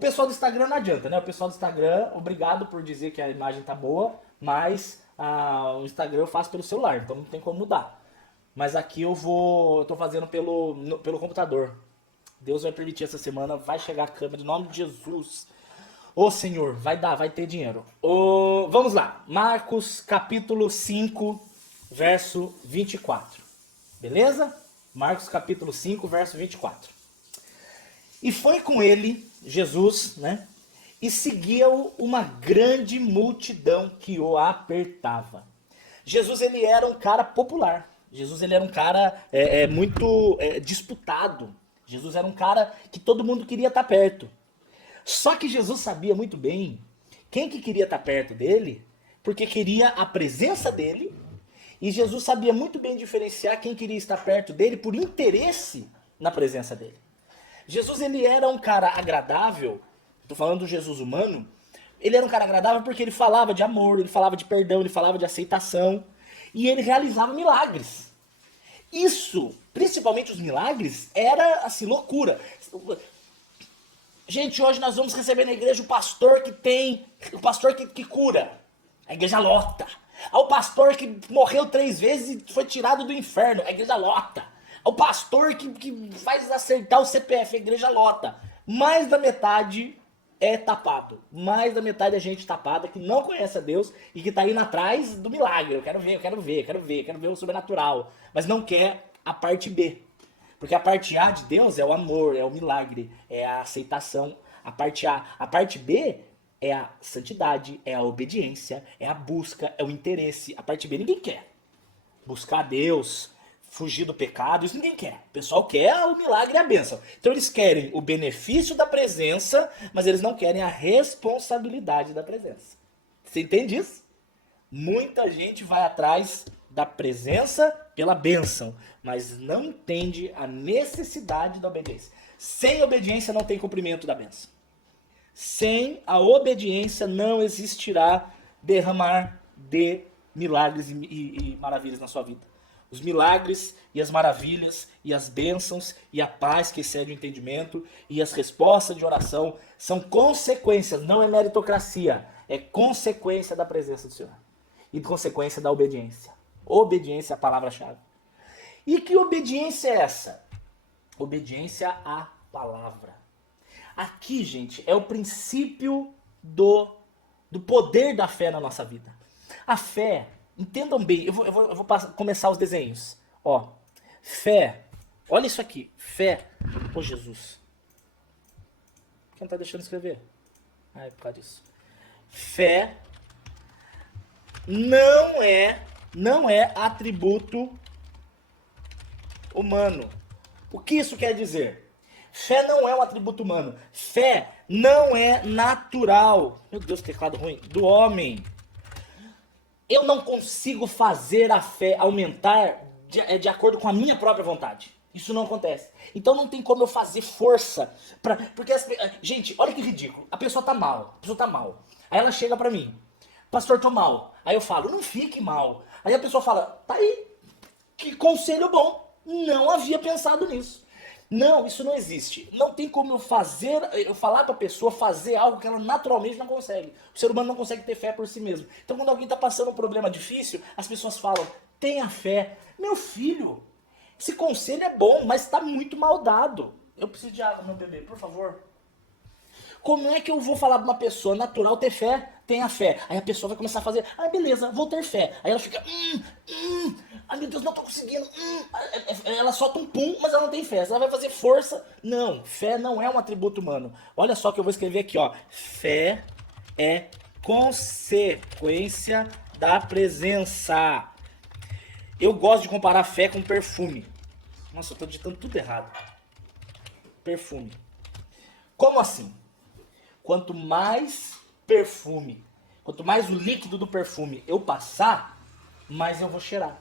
pessoal do Instagram não adianta, né? O pessoal do Instagram, obrigado por dizer que a imagem tá boa, mas o Instagram eu faço pelo celular, então não tem como mudar. Mas aqui eu tô fazendo pelo computador. Deus vai permitir essa semana, vai chegar a câmera, em nome de Jesus. Ô Senhor, vai ter dinheiro. Vamos lá, Marcos capítulo 5, verso 24. Beleza? Marcos capítulo 5, verso 24. E foi com ele, Jesus, né? E seguia-o uma grande multidão que o apertava. Jesus, ele era um cara popular. Jesus, ele era um cara muito disputado. Jesus era um cara que todo mundo queria estar perto. Só que Jesus sabia muito bem quem que queria estar perto dele, porque queria a presença dele, e Jesus sabia muito bem diferenciar quem queria estar perto dele por interesse na presença dele. Jesus, ele era um cara agradável, tô falando do Jesus humano, ele era um cara agradável porque ele falava de amor, ele falava de perdão, ele falava de aceitação, e ele realizava milagres. Isso, principalmente os milagres, era assim, loucura. Gente, hoje nós vamos receber na igreja o pastor que cura. A igreja lota. O pastor que morreu 3 vezes e foi tirado do inferno. A igreja lota. O pastor que faz acertar o CPF. A igreja lota. Mais da metade é tapado. Mais da metade é gente tapada que não conhece a Deus e que tá indo atrás do milagre. Eu quero ver o sobrenatural. Mas não quer a parte B. Porque a parte A de Deus é o amor, é o milagre, é a aceitação. A parte A. A parte B é a santidade, é a obediência, é a busca, é o interesse. A parte B ninguém quer. Buscar Deus, fugir do pecado, isso ninguém quer. O pessoal quer o milagre e a bênção. Então eles querem o benefício da presença, mas eles não querem a responsabilidade da presença. Você entende isso? Muita gente vai atrás da presença pela bênção, mas não entende a necessidade da obediência. Sem obediência não tem cumprimento da bênção. Sem a obediência não existirá derramar de milagres e maravilhas na sua vida. Os milagres e as maravilhas e as bênçãos e a paz que excede o entendimento e as respostas de oração são consequências, não é meritocracia, é consequência da presença do Senhor e consequência da obediência. Obediência é a palavra-chave. E que obediência é essa? Obediência à palavra. Aqui, gente, é o princípio do poder da fé na nossa vida. A fé, entendam bem, eu vou começar os desenhos. Ó, fé, olha isso aqui, fé. Ô Jesus, quem não tá deixando escrever? Ah, é por causa disso. Fé não é atributo humano. O que isso quer dizer? Fé não é um atributo humano. Fé não é natural. Meu Deus, teclado ruim. Do homem. Eu não consigo fazer a fé aumentar de acordo com a minha própria vontade. Isso não acontece. Então não tem como eu fazer força. Porque, gente, olha que ridículo. A pessoa tá mal. Aí ela chega pra mim. Pastor, tô mal. Aí eu falo, não fique mal. Aí a pessoa fala, tá aí. Que conselho bom. Não havia pensado nisso. Não, isso não existe. Não tem como eu falar pra pessoa fazer algo que ela naturalmente não consegue. O ser humano não consegue ter fé por si mesmo. Então quando alguém tá passando um problema difícil, as pessoas falam, tenha fé. Meu filho, esse conselho é bom, mas tá muito mal dado. Eu preciso de água, meu bebê, por favor. Como é que eu vou falar pra uma pessoa natural ter fé? Tenha fé. Aí a pessoa vai começar a fazer, beleza, vou ter fé. Aí ela fica, ai meu Deus, não tô conseguindo. Ela solta um pum, mas ela não tem fé. Ela vai fazer força. Não, fé não é um atributo humano. Olha só que eu vou escrever aqui, ó. Fé é consequência da presença. Eu gosto de comparar fé com perfume. Nossa, eu tô digitando tudo errado. Perfume. Como assim? Quanto mais perfume, quanto mais o líquido do perfume eu passar, mais eu vou cheirar.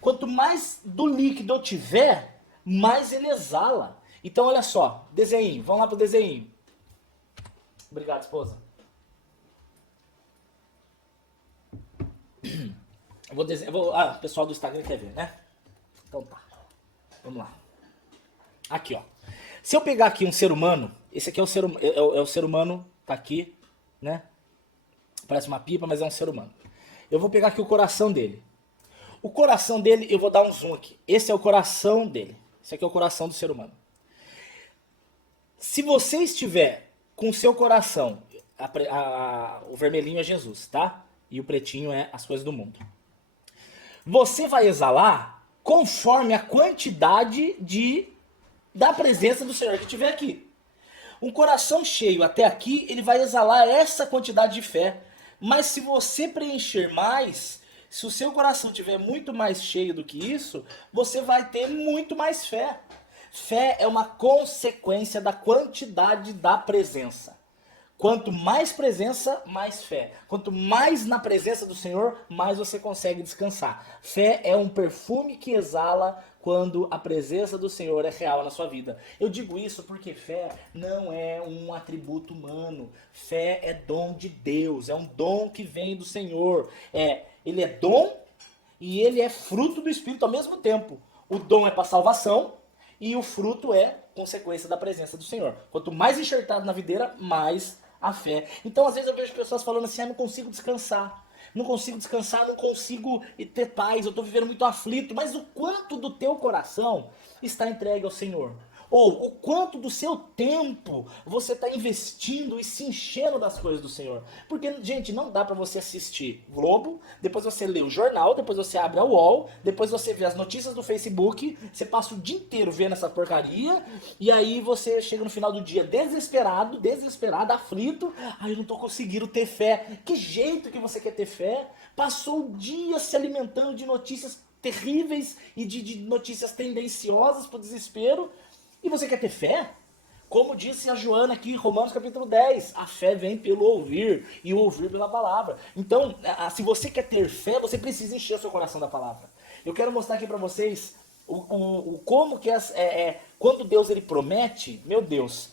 Quanto mais do líquido eu tiver, mais ele exala. Então olha só, desenho, vamos lá pro desenho. Obrigado, esposa. O pessoal do Instagram quer ver, né? Então tá. Vamos lá. Aqui, ó. Se eu pegar aqui um ser humano, Esse aqui é o ser humano, tá aqui, né? Parece uma pipa, mas é um ser humano. Eu vou pegar aqui o coração dele. O coração dele, eu vou dar um zoom aqui. Esse é o coração dele. Esse aqui é o coração do ser humano. Se você estiver com o seu coração, o vermelhinho é Jesus, tá? E o pretinho é as coisas do mundo. Você vai exalar conforme a quantidade da presença do Senhor que estiver aqui. Um coração cheio até aqui, ele vai exalar essa quantidade de fé. Mas se você preencher mais, se o seu coração tiver muito mais cheio do que isso, você vai ter muito mais fé. Fé é uma consequência da quantidade da presença. Quanto mais presença, mais fé. Quanto mais na presença do Senhor, mais você consegue descansar. Fé é um perfume que exala quando a presença do Senhor é real na sua vida. Eu digo isso porque fé não é um atributo humano. Fé é dom de Deus, é um dom que vem do Senhor. Ele é dom e ele é fruto do Espírito ao mesmo tempo. O dom é para salvação e o fruto é consequência da presença do Senhor. Quanto mais enxertado na videira, mais a fé. Então, às vezes eu vejo pessoas falando assim, não consigo descansar. Não consigo descansar, não consigo ter paz, eu estou vivendo muito aflito. Mas o quanto do teu coração está entregue ao Senhor? Ou o quanto do seu tempo você está investindo e se enchendo das coisas do Senhor? Porque, gente, não dá para você assistir Globo, depois você lê o jornal, depois você abre a UOL, depois você vê as notícias do Facebook, você passa o dia inteiro vendo essa porcaria, e aí você chega no final do dia desesperado, aflito, eu não tô conseguindo ter fé. Que jeito que você quer ter fé? Passou o dia se alimentando de notícias terríveis e de notícias tendenciosas para o desespero. E você quer ter fé? Como disse a Joana aqui em Romanos capítulo 10, a fé vem pelo ouvir e o ouvir pela palavra. Então, se você quer ter fé, você precisa encher o seu coração da palavra. Eu quero mostrar aqui para vocês como que quando Deus ele promete, meu Deus,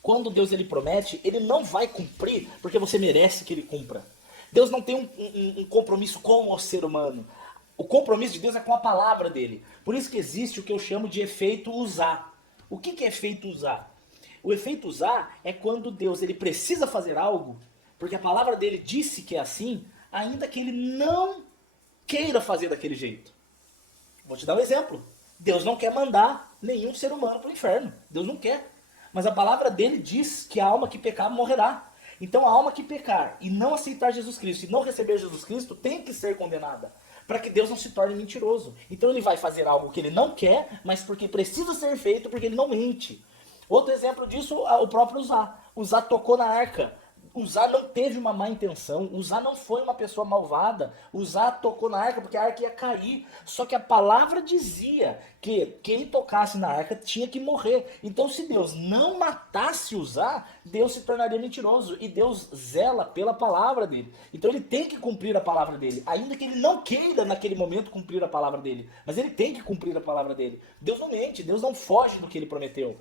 quando Deus ele promete, ele não vai cumprir porque você merece que ele cumpra. Deus não tem um compromisso com o ser humano. O compromisso de Deus é com a palavra dele. Por isso que existe o que eu chamo de efeito usar. O que é efeito usar? O efeito usar é quando Deus ele precisa fazer algo, porque a palavra dele disse que é assim, ainda que ele não queira fazer daquele jeito. Vou te dar um exemplo. Deus não quer mandar nenhum ser humano para o inferno. Deus não quer. Mas a palavra dele diz que a alma que pecar morrerá. Então a alma que pecar e não aceitar Jesus Cristo e não receber Jesus Cristo tem que ser condenada. Para que Deus não se torne mentiroso. Então ele vai fazer algo que ele não quer, mas porque precisa ser feito, porque ele não mente. Outro exemplo disso, o próprio Uzá. Uzá tocou na arca. Uzá não teve uma má intenção. Uzá não foi uma pessoa malvada. Uzá tocou na arca porque a arca ia cair. Só que a palavra dizia que quem tocasse na arca tinha que morrer. Então se Deus não matasse Uzá, Deus se tornaria mentiroso. E Deus zela pela palavra dele. Então ele tem que cumprir a palavra dele. Ainda que ele não queira naquele momento cumprir a palavra dele. Mas ele tem que cumprir a palavra dele. Deus não mente. Deus não foge do que ele prometeu.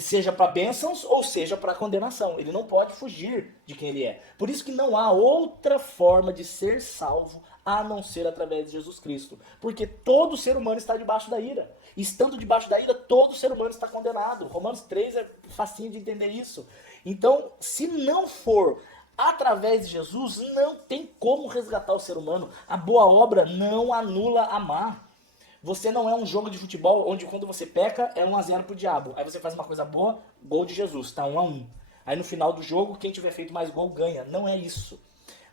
Seja para bênçãos ou seja para condenação. Ele não pode fugir de quem ele é. Por isso que não há outra forma de ser salvo a não ser através de Jesus Cristo. Porque todo ser humano está debaixo da ira. E estando debaixo da ira, todo ser humano está condenado. Romanos 3 é facinho de entender isso. Então, se não for através de Jesus, não tem como resgatar o ser humano. A boa obra não anula a má. Você não é um jogo de futebol onde quando você peca é 1-0 pro diabo. Aí você faz uma coisa boa, gol de Jesus, tá 1-1. Aí no final do jogo, quem tiver feito mais gol ganha. Não é isso.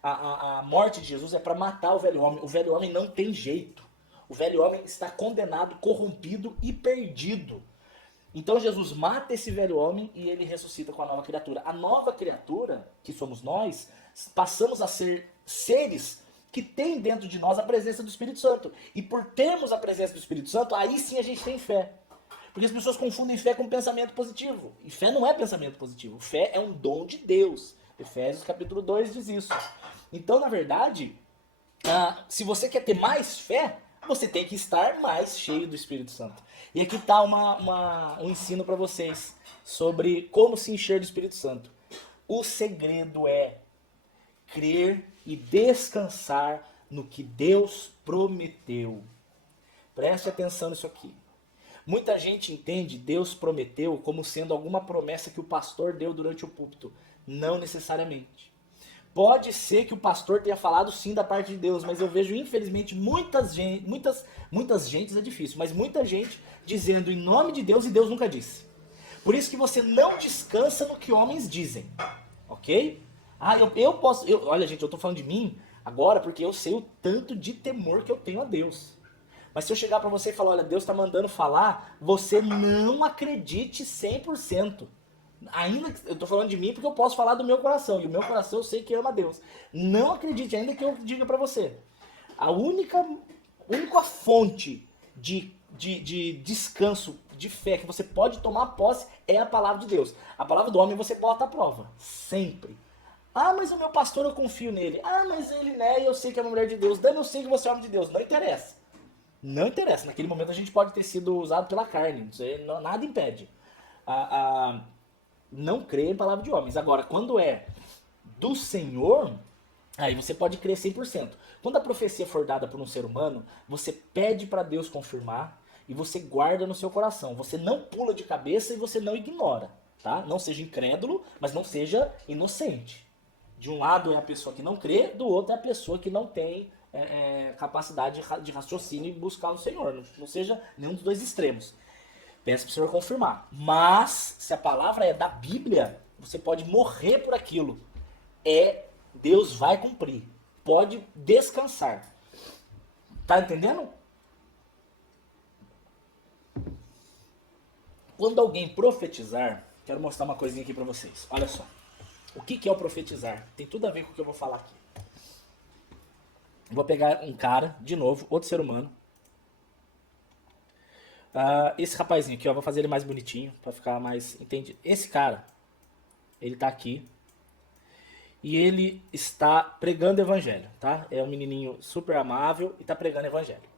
A morte de Jesus é para matar o velho homem. O velho homem não tem jeito. O velho homem está condenado, corrompido e perdido. Então Jesus mata esse velho homem e ele ressuscita com a nova criatura. A nova criatura, que somos nós, passamos a ser seres que tem dentro de nós a presença do Espírito Santo. E por termos a presença do Espírito Santo, aí sim a gente tem fé. Porque as pessoas confundem fé com pensamento positivo. E fé não é pensamento positivo. Fé é um dom de Deus. Efésios capítulo 2 diz isso. Então, na verdade, se você quer ter mais fé, você tem que estar mais cheio do Espírito Santo. E aqui está um ensino para vocês sobre como se encher do Espírito Santo. O segredo é crer e descansar no que Deus prometeu. Preste atenção nisso aqui. Muita gente entende Deus prometeu como sendo alguma promessa que o pastor deu durante o púlpito. Não necessariamente. Pode ser que o pastor tenha falado sim da parte de Deus, mas eu vejo infelizmente muitas gentes é difícil, mas muita gente dizendo em nome de Deus e Deus nunca disse. Por isso que você não descansa no que homens dizem, ok? Ah, olha gente, eu tô falando de mim agora porque eu sei o tanto de temor que eu tenho a Deus. Mas se eu chegar pra você e falar, olha, Deus tá mandando falar, você não acredite 100%. Ainda que eu tô falando de mim porque eu posso falar do meu coração, e o meu coração eu sei que ama a Deus. Não acredite, ainda que eu diga pra você. A única fonte de descanso, de fé que você pode tomar posse é a palavra de Deus. A palavra do homem você bota à prova, sempre. Ah, mas o meu pastor eu confio nele. Ah, mas ele, né, eu sei que é uma mulher de Deus. Dani, eu sei que você é homem de Deus. Não interessa. Não interessa. Naquele momento a gente pode ter sido usado pela carne. Nada impede. Não crer em palavra de homens. Agora, quando é do Senhor, aí você pode crer 100%. Quando a profecia for dada por um ser humano, você pede para Deus confirmar e você guarda no seu coração. Você não pula de cabeça e você não ignora, tá? Não seja incrédulo, mas não seja inocente. De um lado é a pessoa que não crê, do outro é a pessoa que não tem capacidade de raciocínio e buscar o Senhor. Não seja nenhum dos dois extremos. Peça para o Senhor confirmar. Mas, se a palavra é da Bíblia, você pode morrer por aquilo. Deus vai cumprir. Pode descansar. Tá entendendo? Quando alguém profetizar, quero mostrar uma coisinha aqui para vocês. Olha só. O que é o profetizar? Tem tudo a ver com o que eu vou falar aqui. Vou pegar um cara, de novo, outro ser humano. Esse rapazinho aqui, ó, vou fazer ele mais bonitinho, pra ficar mais entendido. Esse cara, ele tá aqui. E ele está pregando evangelho, tá? É um menininho super amável e tá pregando evangelho.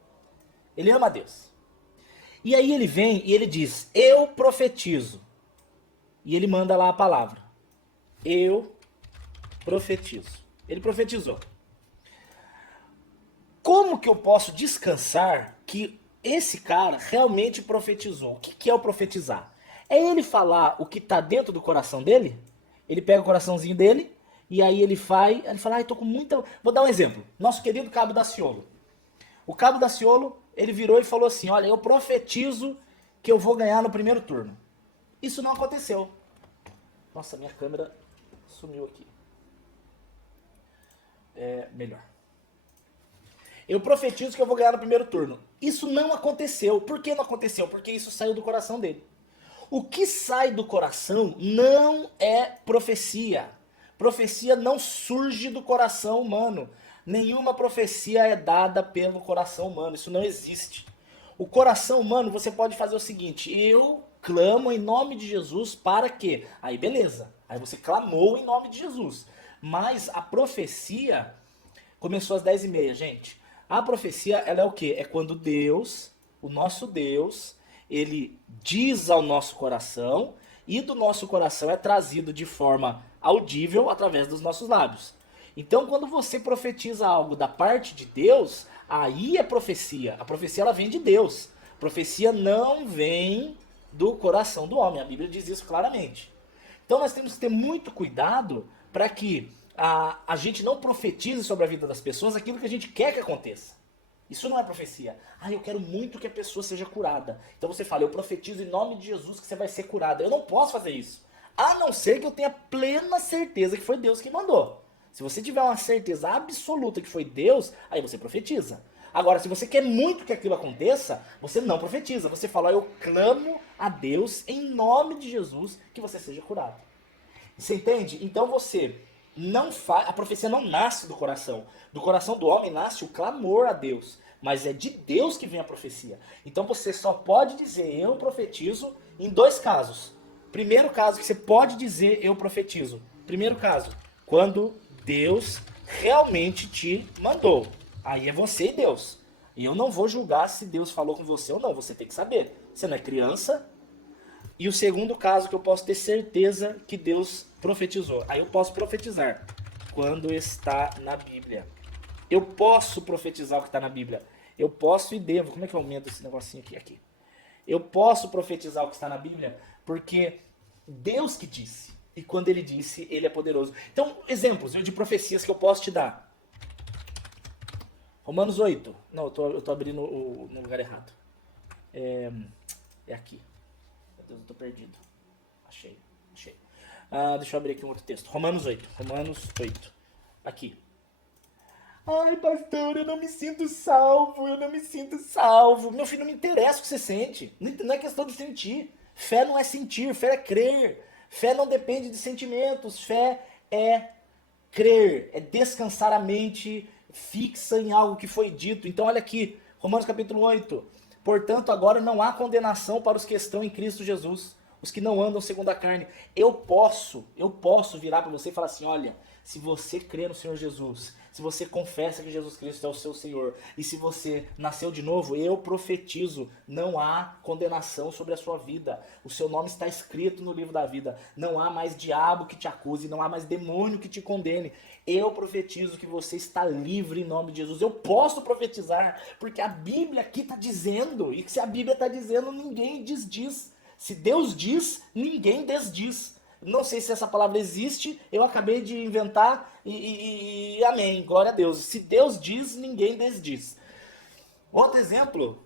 Ele ama a Deus. E aí ele vem e ele diz, eu profetizo. E ele manda lá a palavra. Eu profetizo. Ele profetizou. Como que eu posso descansar que esse cara realmente profetizou? O que é o profetizar? É ele falar o que está dentro do coração dele? Ele pega o coraçãozinho dele e aí ele fala, ai, tô com muita... Vou dar um exemplo. Nosso querido Cabo Daciolo. O Cabo Daciolo, ele virou e falou assim, olha, eu profetizo que eu vou ganhar no primeiro turno. Isso não aconteceu. Nossa, minha câmera sumiu aqui. Melhor. Eu profetizo que eu vou ganhar no primeiro turno. Isso não aconteceu. Por que não aconteceu? Porque isso saiu do coração dele. O que sai do coração não é profecia. Profecia não surge do coração humano. Nenhuma profecia é dada pelo coração humano. Isso não existe. O coração humano, você pode fazer o seguinte. Eu clamo em nome de Jesus para quê? Aí beleza. Aí você clamou em nome de Jesus. Mas a profecia começou às 10h30, gente. A profecia, ela é o quê? É quando Deus, o nosso Deus, ele diz ao nosso coração e do nosso coração é trazido de forma audível através dos nossos lábios. Então, quando você profetiza algo da parte de Deus, aí é profecia. A profecia, ela vem de Deus. A profecia não vem do coração do homem. A Bíblia diz isso claramente. Então, nós temos que ter muito cuidado para que a gente não profetize sobre a vida das pessoas aquilo que a gente quer que aconteça. Isso não é profecia. Eu quero muito que a pessoa seja curada. Então você fala, eu profetizo em nome de Jesus que você vai ser curada. Eu não posso fazer isso. A não ser que eu tenha plena certeza que foi Deus que mandou. Se você tiver uma certeza absoluta que foi Deus, aí você profetiza. Agora, se você quer muito que aquilo aconteça, você não profetiza. Você fala, eu clamo a Deus em nome de Jesus que você seja curado. Você entende? Então você... a profecia não nasce do coração. Do coração do homem nasce o clamor a Deus. Mas é de Deus que vem a profecia. Então você só pode dizer eu profetizo em 2 casos. Primeiro caso que você pode dizer eu profetizo. Primeiro caso, quando Deus realmente te mandou. Aí é você e Deus. E eu não vou julgar se Deus falou com você ou não. Você tem que saber. Você não é criança. E o segundo caso que eu posso ter certeza que Deus profetizou. Aí eu posso profetizar quando está na Bíblia. Eu posso profetizar o que está na Bíblia. Eu posso e devo. Como é que eu aumento esse negocinho aqui? Eu posso profetizar o que está na Bíblia porque Deus que disse. E quando ele disse, ele é poderoso. Então, exemplos de profecias que eu posso te dar. Romanos 8. Não, eu tô abrindo no lugar errado. É aqui. Meu Deus, eu tô perdido. Achei. Deixa eu abrir aqui um outro texto. Romanos 8. Aqui. Ai, pastor, eu não me sinto salvo. Meu filho, não me interessa o que você sente. Não é questão de sentir. Fé não é sentir, fé é crer. Fé não depende de sentimentos. Fé é crer, é descansar a mente fixa em algo que foi dito. Então, olha aqui, Romanos capítulo 8. Portanto, agora não há condenação para os que estão em Cristo Jesus, os que não andam segundo a carne. Eu posso virar para você e falar assim, olha, se você crê no Senhor Jesus, se você confessa que Jesus Cristo é o seu Senhor, e se você nasceu de novo, eu profetizo, não há condenação sobre a sua vida. O seu nome está escrito no livro da vida. Não há mais diabo que te acuse, não há mais demônio que te condene. Eu profetizo que você está livre em nome de Jesus. Eu posso profetizar, porque a Bíblia aqui está dizendo, e se a Bíblia está dizendo, ninguém desdiz. Se Deus diz, ninguém desdiz. Não sei se essa palavra existe, eu acabei de inventar e amém, glória a Deus. Se Deus diz, ninguém desdiz. Outro exemplo,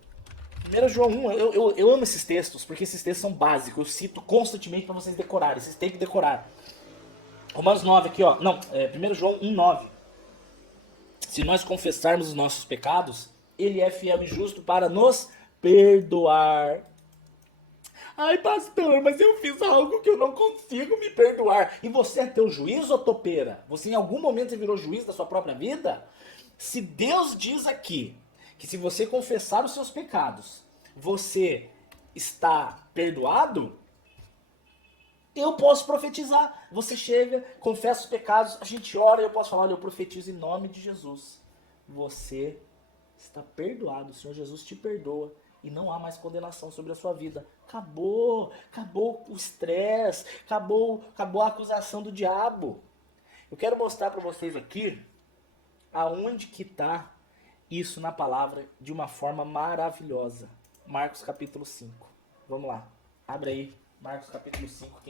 1 João 1, eu amo esses textos, porque esses textos são básicos, eu cito constantemente para vocês decorarem, vocês têm que decorar. Romanos 9 aqui, ó, não, 1 João 1,9. Se nós confessarmos os nossos pecados, ele é fiel e justo para nos perdoar. Ai, pastor, mas eu fiz algo que eu não consigo me perdoar. E você é teu juiz ou topeira? Você em algum momento virou juiz da sua própria vida? Se Deus diz aqui que se você confessar os seus pecados, você está perdoado, eu posso profetizar. Você chega, confessa os pecados, a gente ora e eu posso falar, olha, eu profetizo em nome de Jesus. Você está perdoado, o Senhor Jesus te perdoa. E não há mais condenação sobre a sua vida. Acabou o estresse, acabou a acusação do diabo. Eu quero mostrar para vocês aqui aonde que está isso na palavra de uma forma maravilhosa. Marcos capítulo 5. Vamos lá, abre aí, Marcos capítulo 5,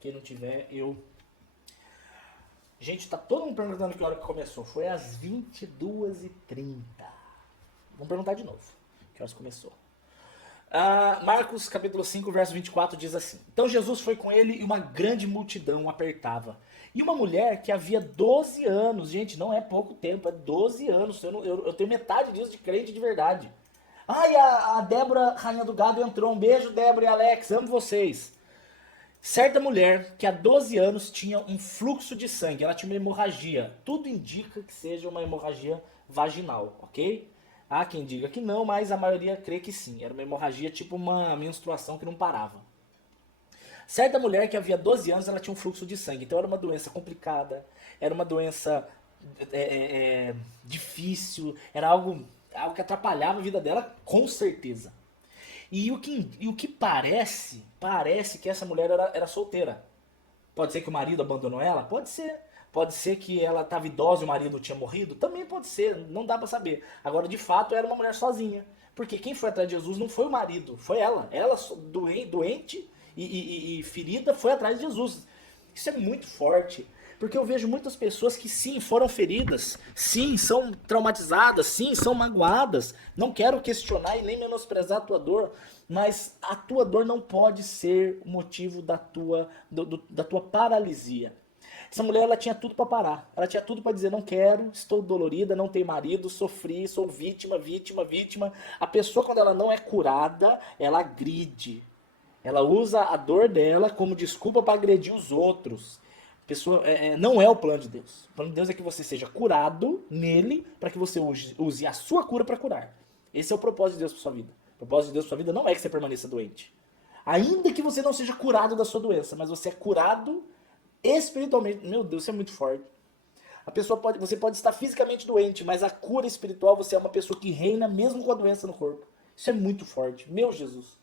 quem não tiver, eu... Gente, tá todo mundo perguntando que hora que começou. Foi às 22h30. Vamos perguntar de novo. Que horas começou? Marcos capítulo 5, verso 24 diz assim: Então Jesus foi com ele e uma grande multidão o apertava. E uma mulher que havia 12 anos, gente, não é pouco tempo, é 12 anos, eu tenho metade disso de crente de verdade. E a Débora, rainha do gado, entrou. Um beijo, Débora e Alex, amo vocês. Certa mulher que há 12 anos tinha um fluxo de sangue, ela tinha uma hemorragia. Tudo indica que seja uma hemorragia vaginal, ok? Há quem diga que não, mas a maioria crê que sim. Era uma hemorragia, tipo uma menstruação que não parava. Certa mulher que havia 12 anos, ela tinha um fluxo de sangue. Então era uma doença complicada, era uma doença difícil, era algo que atrapalhava a vida dela, com certeza. E o que parece que essa mulher era solteira. Pode ser que o marido abandonou ela? Pode ser. Pode ser que ela estava idosa e o marido tinha morrido? Também pode ser, não dá pra saber. Agora, de fato, era uma mulher sozinha. Porque quem foi atrás de Jesus não foi o marido, foi ela. Ela, doente e ferida, foi atrás de Jesus. Isso é muito forte. Porque eu vejo muitas pessoas que sim, foram feridas, sim, são traumatizadas, sim, são magoadas. Não quero questionar e nem menosprezar a tua dor, mas a tua dor não pode ser o motivo da tua paralisia. Essa mulher, ela tinha tudo para parar. Ela tinha tudo para dizer, não quero, estou dolorida, não tenho marido, sofri, sou vítima. A pessoa, quando ela não é curada, ela agride. Ela usa a dor dela como desculpa para agredir os outros. Pessoa, não é o plano de Deus. O plano de Deus é que você seja curado nele, para que você use a sua cura para curar. Esse é o propósito de Deus para sua vida. O propósito de Deus para sua vida não é que você permaneça doente. Ainda que você não seja curado da sua doença, mas você é curado espiritualmente. Meu Deus, isso é muito forte. Você pode estar fisicamente doente, mas a cura espiritual, você é uma pessoa que reina mesmo com a doença no corpo. Isso é muito forte. Meu Jesus.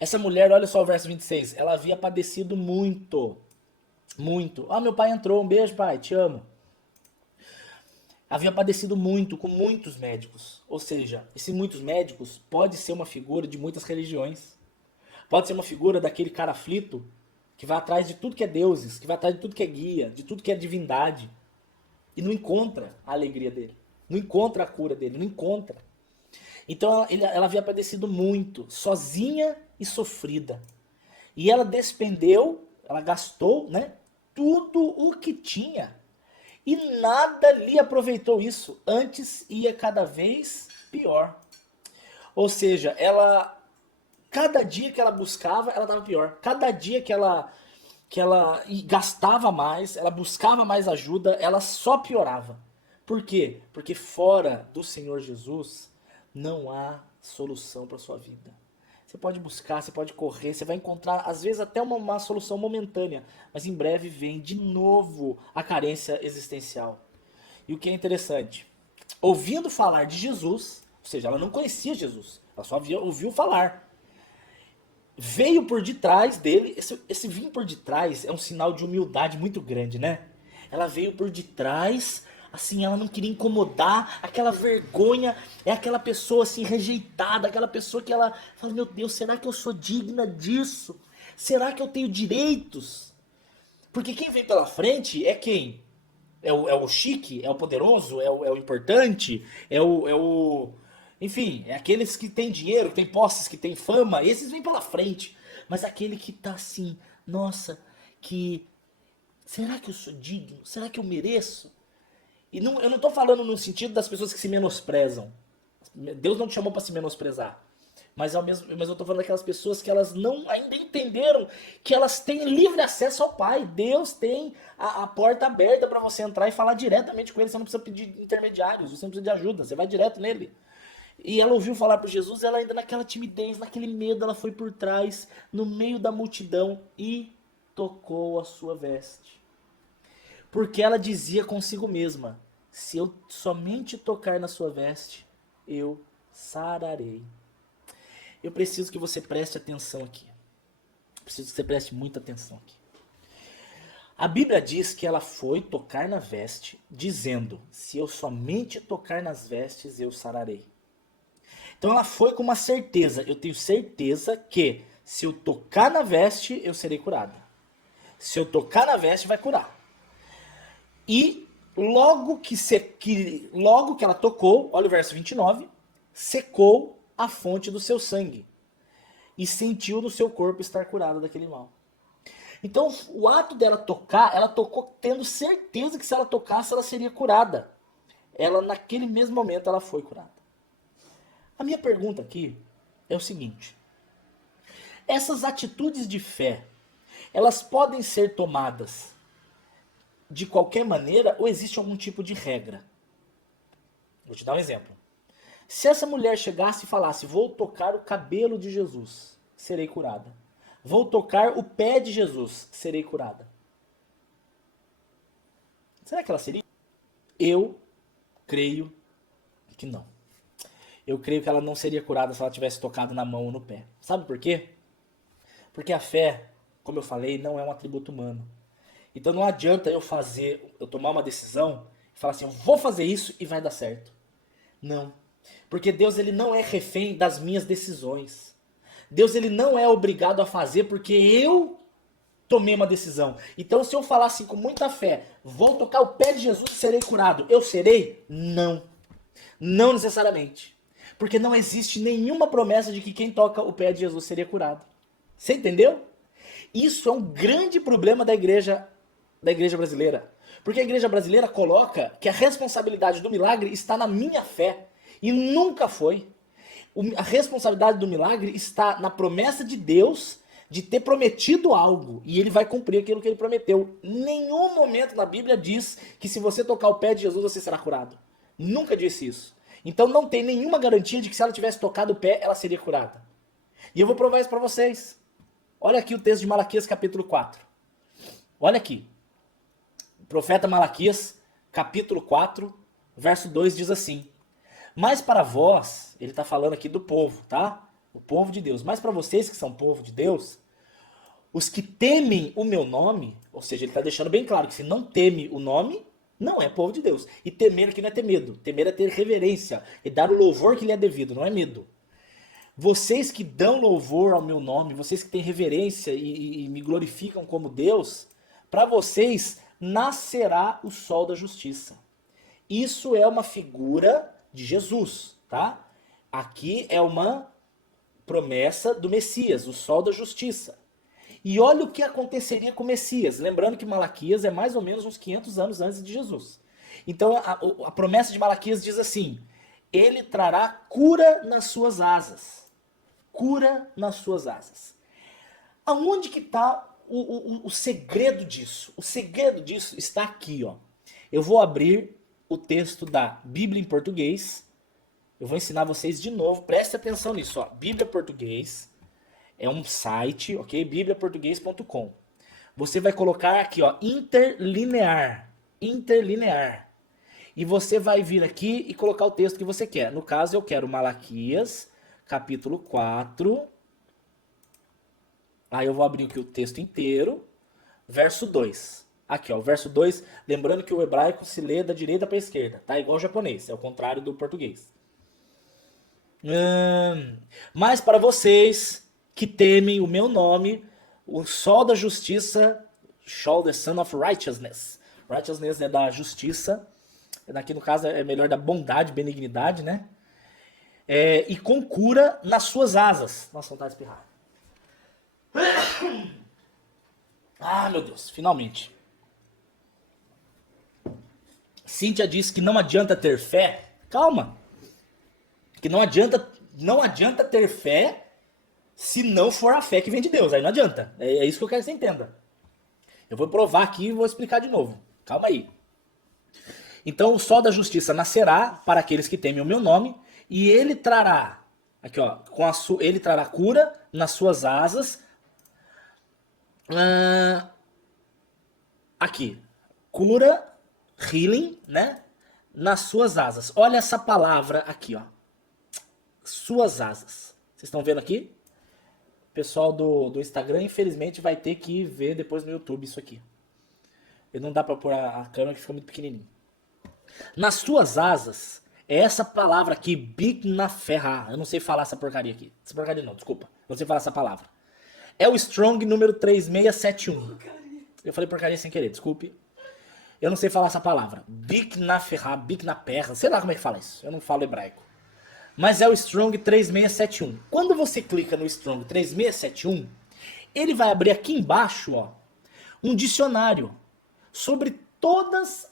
Essa mulher, olha só o verso 26. Ela havia padecido muito. Muito. Meu pai entrou. Um beijo, pai. Te amo. havia padecido muito com muitos médicos. Ou seja, esses muitos médicos pode ser uma figura de muitas religiões. Pode ser uma figura daquele cara aflito que vai atrás de tudo que é deuses, que vai atrás de tudo que é guia, de tudo que é divindade. E não encontra a alegria dele. Não encontra a cura dele, não encontra. Então ela havia padecido muito, sozinha e sofrida. E ela despendeu, ela gastou, né, tudo o que tinha. E nada lhe aproveitou isso. Antes ia cada vez pior. Ou seja, cada dia que ela buscava, ela estava pior. Cada dia que ela gastava mais, ela buscava mais ajuda, ela só piorava. Por quê? Porque fora do Senhor Jesus não há solução para sua vida. Você pode buscar, você pode correr, você vai encontrar às vezes até uma solução momentânea, mas em breve vem de novo a carência existencial. E o que é interessante, ouvindo falar de Jesus, ou seja, ela não conhecia Jesus, ela só ouviu falar. Veio por detrás dele, esse vir por detrás é um sinal de humildade muito grande, né? Ela veio por detrás, assim, ela não queria incomodar, aquela vergonha, é aquela pessoa assim rejeitada, aquela pessoa que ela fala, meu Deus, será que eu sou digna disso? Será que eu tenho direitos? Porque quem vem pela frente é quem? É o chique? É o poderoso? É o importante? Enfim, é aqueles que têm dinheiro, que têm posses, que têm fama, esses vêm pela frente. Mas aquele que tá assim, nossa, que... Será que eu sou digno? Será que eu mereço? E não, eu não tô falando no sentido das pessoas que se menosprezam. Deus não te chamou para se menosprezar. Mas eu tô falando daquelas pessoas que elas não ainda entenderam que elas têm livre acesso ao Pai. Deus tem a porta aberta para você entrar e falar diretamente com Ele. Você não precisa pedir intermediários, você não precisa de ajuda, você vai direto nele. E ela ouviu falar por Jesus, ela ainda naquela timidez, naquele medo, ela foi por trás, no meio da multidão e tocou a sua veste. Porque ela dizia consigo mesma, se eu somente tocar na sua veste, eu sararei. Eu preciso que você preste atenção aqui. Preciso que você preste muita atenção aqui. A Bíblia diz que ela foi tocar na veste, dizendo, se eu somente tocar nas vestes, eu sararei. Então ela foi com uma certeza, eu tenho certeza que se eu tocar na veste, eu serei curada. Se eu tocar na veste, vai curar. E logo que ela tocou, olha o verso 29, secou a fonte do seu sangue e sentiu no seu corpo estar curada daquele mal. Então o ato dela tocar, ela tocou tendo certeza que se ela tocasse, ela seria curada. Ela naquele mesmo momento ela foi curada. A minha pergunta aqui é o seguinte: essas atitudes de fé, elas podem ser tomadas de qualquer maneira ou existe algum tipo de regra? Vou te dar um exemplo. Se essa mulher chegasse e falasse, vou tocar o cabelo de Jesus, serei curada. Vou tocar o pé de Jesus, serei curada. Será que ela seria? Eu creio que não. Eu creio que ela não seria curada se ela tivesse tocado na mão ou no pé. Sabe por quê? Porque a fé, como eu falei, não é um atributo humano. Então não adianta eu tomar uma decisão e falar assim, eu vou fazer isso e vai dar certo. Não. Porque Deus ele não é refém das minhas decisões. Deus ele não é obrigado a fazer porque eu tomei uma decisão. Então se eu falar assim com muita fé, vou tocar o pé de Jesus e serei curado, eu serei? Não. Não necessariamente. Porque não existe nenhuma promessa de que quem toca o pé de Jesus seria curado. Você entendeu? Isso é um grande problema da igreja brasileira. Porque a igreja brasileira coloca que a responsabilidade do milagre está na minha fé. E nunca foi. A responsabilidade do milagre está na promessa de Deus de ter prometido algo. E ele vai cumprir aquilo que ele prometeu. Nenhum momento na Bíblia diz que se você tocar o pé de Jesus você será curado. Nunca disse isso. Então não tem nenhuma garantia de que se ela tivesse tocado o pé, ela seria curada. E eu vou provar isso para vocês. Olha aqui o texto de Malaquias capítulo 4. Olha aqui. O profeta Malaquias capítulo 4, verso 2 diz assim. Mas para vós, ele está falando aqui do povo, tá? O povo de Deus. Mas para vocês que são povo de Deus, os que temem o meu nome, ou seja, ele está deixando bem claro que se não teme o nome, Não é povo de Deus. E temer aqui não é ter medo. Temer é ter reverência. E dar o louvor que lhe é devido, não é medo. Vocês que dão louvor ao meu nome, vocês que têm reverência e me glorificam como Deus, para vocês nascerá o sol da justiça. Isso é uma figura de Jesus, tá? Aqui é uma promessa do Messias, o sol da justiça. E olha o que aconteceria com o Messias. Lembrando que Malaquias é mais ou menos uns 500 anos antes de Jesus. Então a promessa de Malaquias diz assim: ele trará cura nas suas asas. Cura nas suas asas. Aonde que está o segredo disso? O segredo disso está aqui, ó. Eu vou abrir o texto da Bíblia em português. Eu vou ensinar vocês de novo. Preste atenção nisso, ó. Bíblia Português. É um site, ok? bibliaportuguês.com. Você vai colocar aqui, ó, interlinear. Interlinear. E você vai vir aqui e colocar o texto que você quer. No caso, eu quero Malaquias, capítulo 4. Aí eu vou abrir aqui o texto inteiro. Verso 2. Aqui, ó, o verso 2. Lembrando que o hebraico se lê da direita para a esquerda, tá? Igual o japonês, é o contrário do português. Mas para vocês que temem o meu nome, o sol da justiça, shall the sun of righteousness. Righteousness é da justiça, aqui no caso é melhor da bondade, benignidade, né? E com cura nas suas asas. Nossa, vontade de espirrar. Ah, meu Deus, finalmente. Cíntia disse que não adianta ter fé. Calma. Que não adianta ter fé se não for a fé que vem de Deus. Aí não adianta. É isso que eu quero que você entenda. Eu vou provar aqui e vou explicar de novo. Calma aí. Então o sol da justiça nascerá para aqueles que temem o meu nome, e ele trará, aqui ó, ele trará cura nas suas asas. Aqui, cura, healing, né? Nas suas asas. Olha essa palavra aqui, ó. Suas asas. Vocês estão vendo aqui? O pessoal do Instagram, infelizmente, vai ter que ver depois no YouTube isso aqui. E não dá pra pôr a câmera que fica muito pequenininho. Nas suas asas, é essa palavra aqui, bignaferra. Eu não sei falar essa porcaria aqui. Essa porcaria não, desculpa. Eu não sei falar essa palavra. É o Strong número 3671. Eu falei porcaria sem querer, desculpe. Eu não sei falar essa palavra. Bignaferra, bignaperra, sei lá como é que fala isso. Eu não falo hebraico. Mas é o Strong 3671. Quando você clica no Strong 3671, ele vai abrir aqui embaixo, ó, um dicionário sobre todos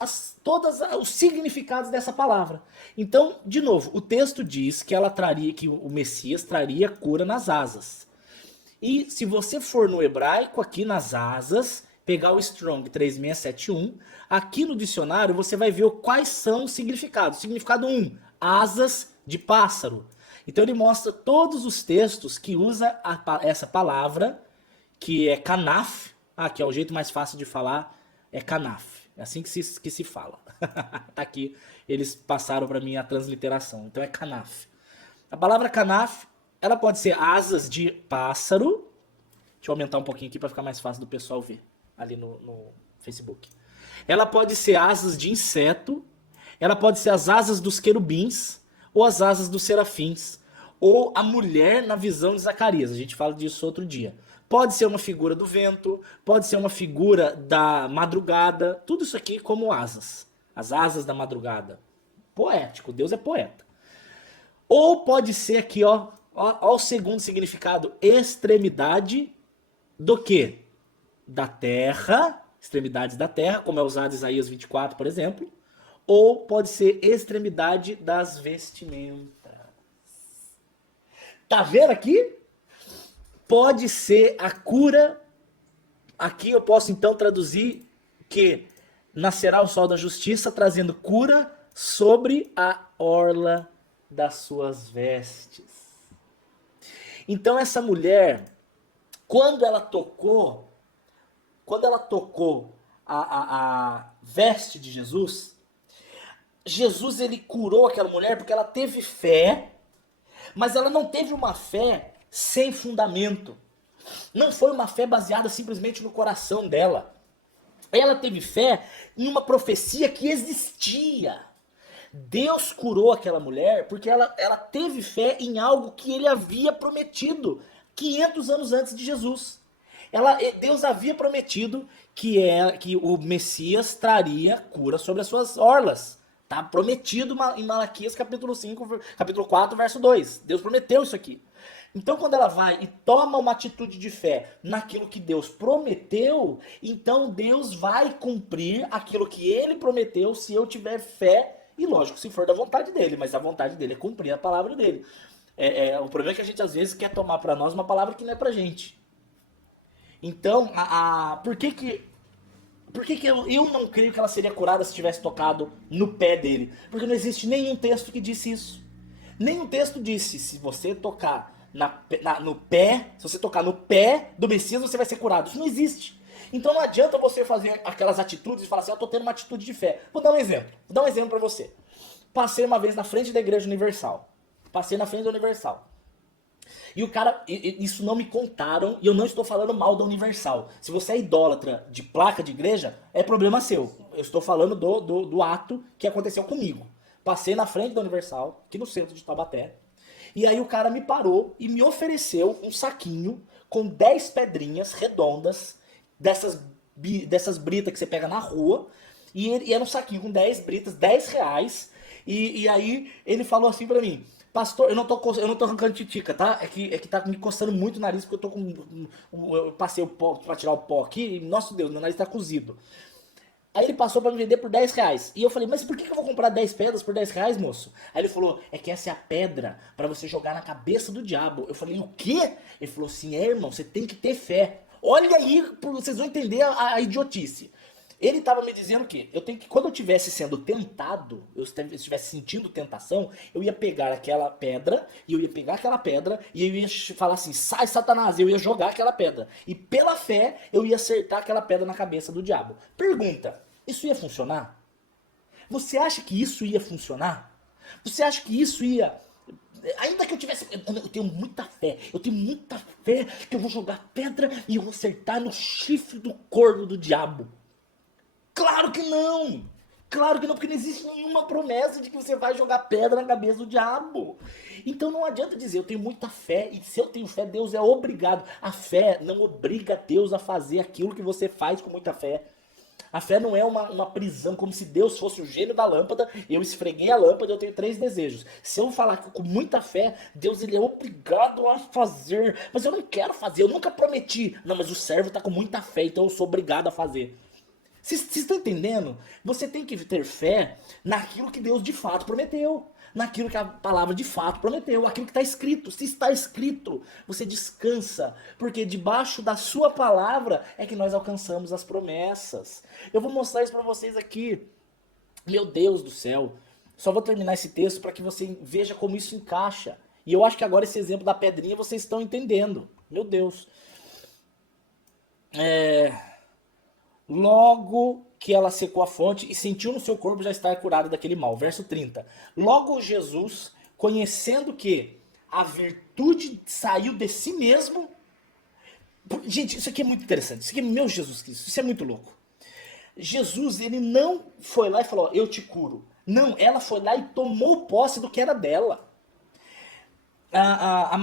os significados dessa palavra. Então, de novo, o texto diz que ela traria, que o Messias traria cura nas asas. E se você for no hebraico, aqui nas asas, pegar o Strong 3671, aqui no dicionário você vai ver quais são os significados. Significado 1, asas de pássaro. Então ele mostra todos os textos que usa essa palavra, que é kanaf, que é o jeito mais fácil de falar, é kanaf. É assim que se fala. Tá aqui, eles passaram para mim a transliteração. Então é kanaf. A palavra kanaf, ela pode ser asas de pássaro. Deixa eu aumentar um pouquinho aqui para ficar mais fácil do pessoal ver ali no Facebook. Ela pode ser asas de inseto. Ela pode ser as asas dos querubins ou as asas dos serafins, ou a mulher na visão de Zacarias. A gente fala disso outro dia. Pode ser uma figura do vento, pode ser uma figura da madrugada, tudo isso aqui como asas. As asas da madrugada. Poético, Deus é poeta. Ou pode ser aqui, ó o segundo significado, extremidade do quê? Da terra, extremidades da terra, como é usado em Isaías 24, por exemplo. Ou pode ser extremidade das vestimentas. Tá vendo aqui? Pode ser a cura. Aqui eu posso então traduzir que nascerá o sol da justiça, trazendo cura sobre a orla das suas vestes. Então essa mulher, quando ela tocou a veste de Jesus, Jesus ele curou aquela mulher porque ela teve fé, mas ela não teve uma fé sem fundamento. Não foi uma fé baseada simplesmente no coração dela. Ela teve fé em uma profecia que existia. Deus curou aquela mulher porque ela teve fé em algo que ele havia prometido 500 anos antes de Jesus. Deus havia prometido que o Messias traria cura sobre as suas orlas. Tá prometido em Malaquias capítulo 5, capítulo 4, verso 2. Deus prometeu isso aqui. Então, quando ela vai e toma uma atitude de fé naquilo que Deus prometeu, então Deus vai cumprir aquilo que ele prometeu se eu tiver fé, e lógico, se for da vontade dele, mas a vontade dele é cumprir a palavra dele. O problema é que a gente às vezes quer tomar para nós uma palavra que não é pra gente. Então, por que eu não creio que ela seria curada se tivesse tocado no pé dele? Porque não existe nenhum texto que disse isso. Nenhum texto disse, se você tocar no pé, se você tocar no pé do Messias, você vai ser curado. Isso não existe. Então não adianta você fazer aquelas atitudes e falar assim, eu tô tendo uma atitude de fé. Vou dar um exemplo. Vou dar um exemplo pra você. Passei uma vez na frente da Igreja Universal. Passei na frente da Universal. E o cara, isso não me contaram, e eu não estou falando mal da Universal. Se você é idólatra de placa de igreja, é problema seu. Eu estou falando do ato que aconteceu comigo. Passei na frente da Universal, aqui no centro de Taubaté, e aí o cara me parou e me ofereceu um saquinho com 10 pedrinhas redondas, dessas britas que você pega na rua, e era um saquinho com 10 britas, R$ 10, e aí ele falou assim pra mim, pastor, eu não tô arrancando titica, tá? É que tá me coçando muito o nariz, porque eu tô eu passei o pó pra tirar o pó aqui, e, nossa Deus, meu nariz tá cozido. Aí ele passou pra me vender por R$ 10. E eu falei, mas por que eu vou comprar 10 pedras por R$ 10, moço? Aí ele falou, é que essa é a pedra pra você jogar na cabeça do diabo. Eu falei, o quê? Ele falou assim, irmão, você tem que ter fé. Olha aí, vocês vão entender a idiotice. Ele estava me dizendo que quando eu estivesse sendo tentado, eu estivesse sentindo tentação, eu ia pegar aquela pedra, e eu ia pegar aquela pedra, e eu ia falar assim, sai Satanás, eu ia jogar aquela pedra. E pela fé, eu ia acertar aquela pedra na cabeça do diabo. Pergunta, isso ia funcionar? Você acha que isso ia funcionar? Você acha que isso ia... Ainda que eu tivesse... Eu tenho muita fé. Eu tenho muita fé que eu vou jogar pedra e eu vou acertar no chifre do corno do diabo. Claro que não! Claro que não, porque não existe nenhuma promessa de que você vai jogar pedra na cabeça do diabo. Então não adianta dizer, eu tenho muita fé, e se eu tenho fé, Deus é obrigado. A fé não obriga Deus a fazer aquilo que você faz com muita fé. A fé não é uma prisão, como se Deus fosse o gênio da lâmpada, eu esfreguei a lâmpada e eu tenho 3 desejos. Se eu falar com muita fé, Deus ele é obrigado a fazer. Mas eu não quero fazer, eu nunca prometi. Não, mas o servo está com muita fé, então eu sou obrigado a fazer. Vocês estão entendendo? Você tem que ter fé naquilo que Deus de fato prometeu. Naquilo que a palavra de fato prometeu. Aquilo que está escrito. Se está escrito, você descansa. Porque debaixo da sua palavra é que nós alcançamos as promessas. Eu vou mostrar isso para vocês aqui. Meu Deus do céu. Só vou terminar esse texto para que você veja como isso encaixa. E eu acho que agora esse exemplo da pedrinha vocês estão entendendo. Meu Deus. Logo que ela secou a fonte e sentiu no seu corpo já estar curada daquele mal. Verso 30. Logo Jesus, conhecendo que a virtude saiu de si mesmo... Gente, isso aqui é muito interessante. Isso aqui é meu Jesus Cristo. Isso é muito louco. Jesus, ele não foi lá e falou, eu te curo. Não, ela foi lá e tomou posse do que era dela.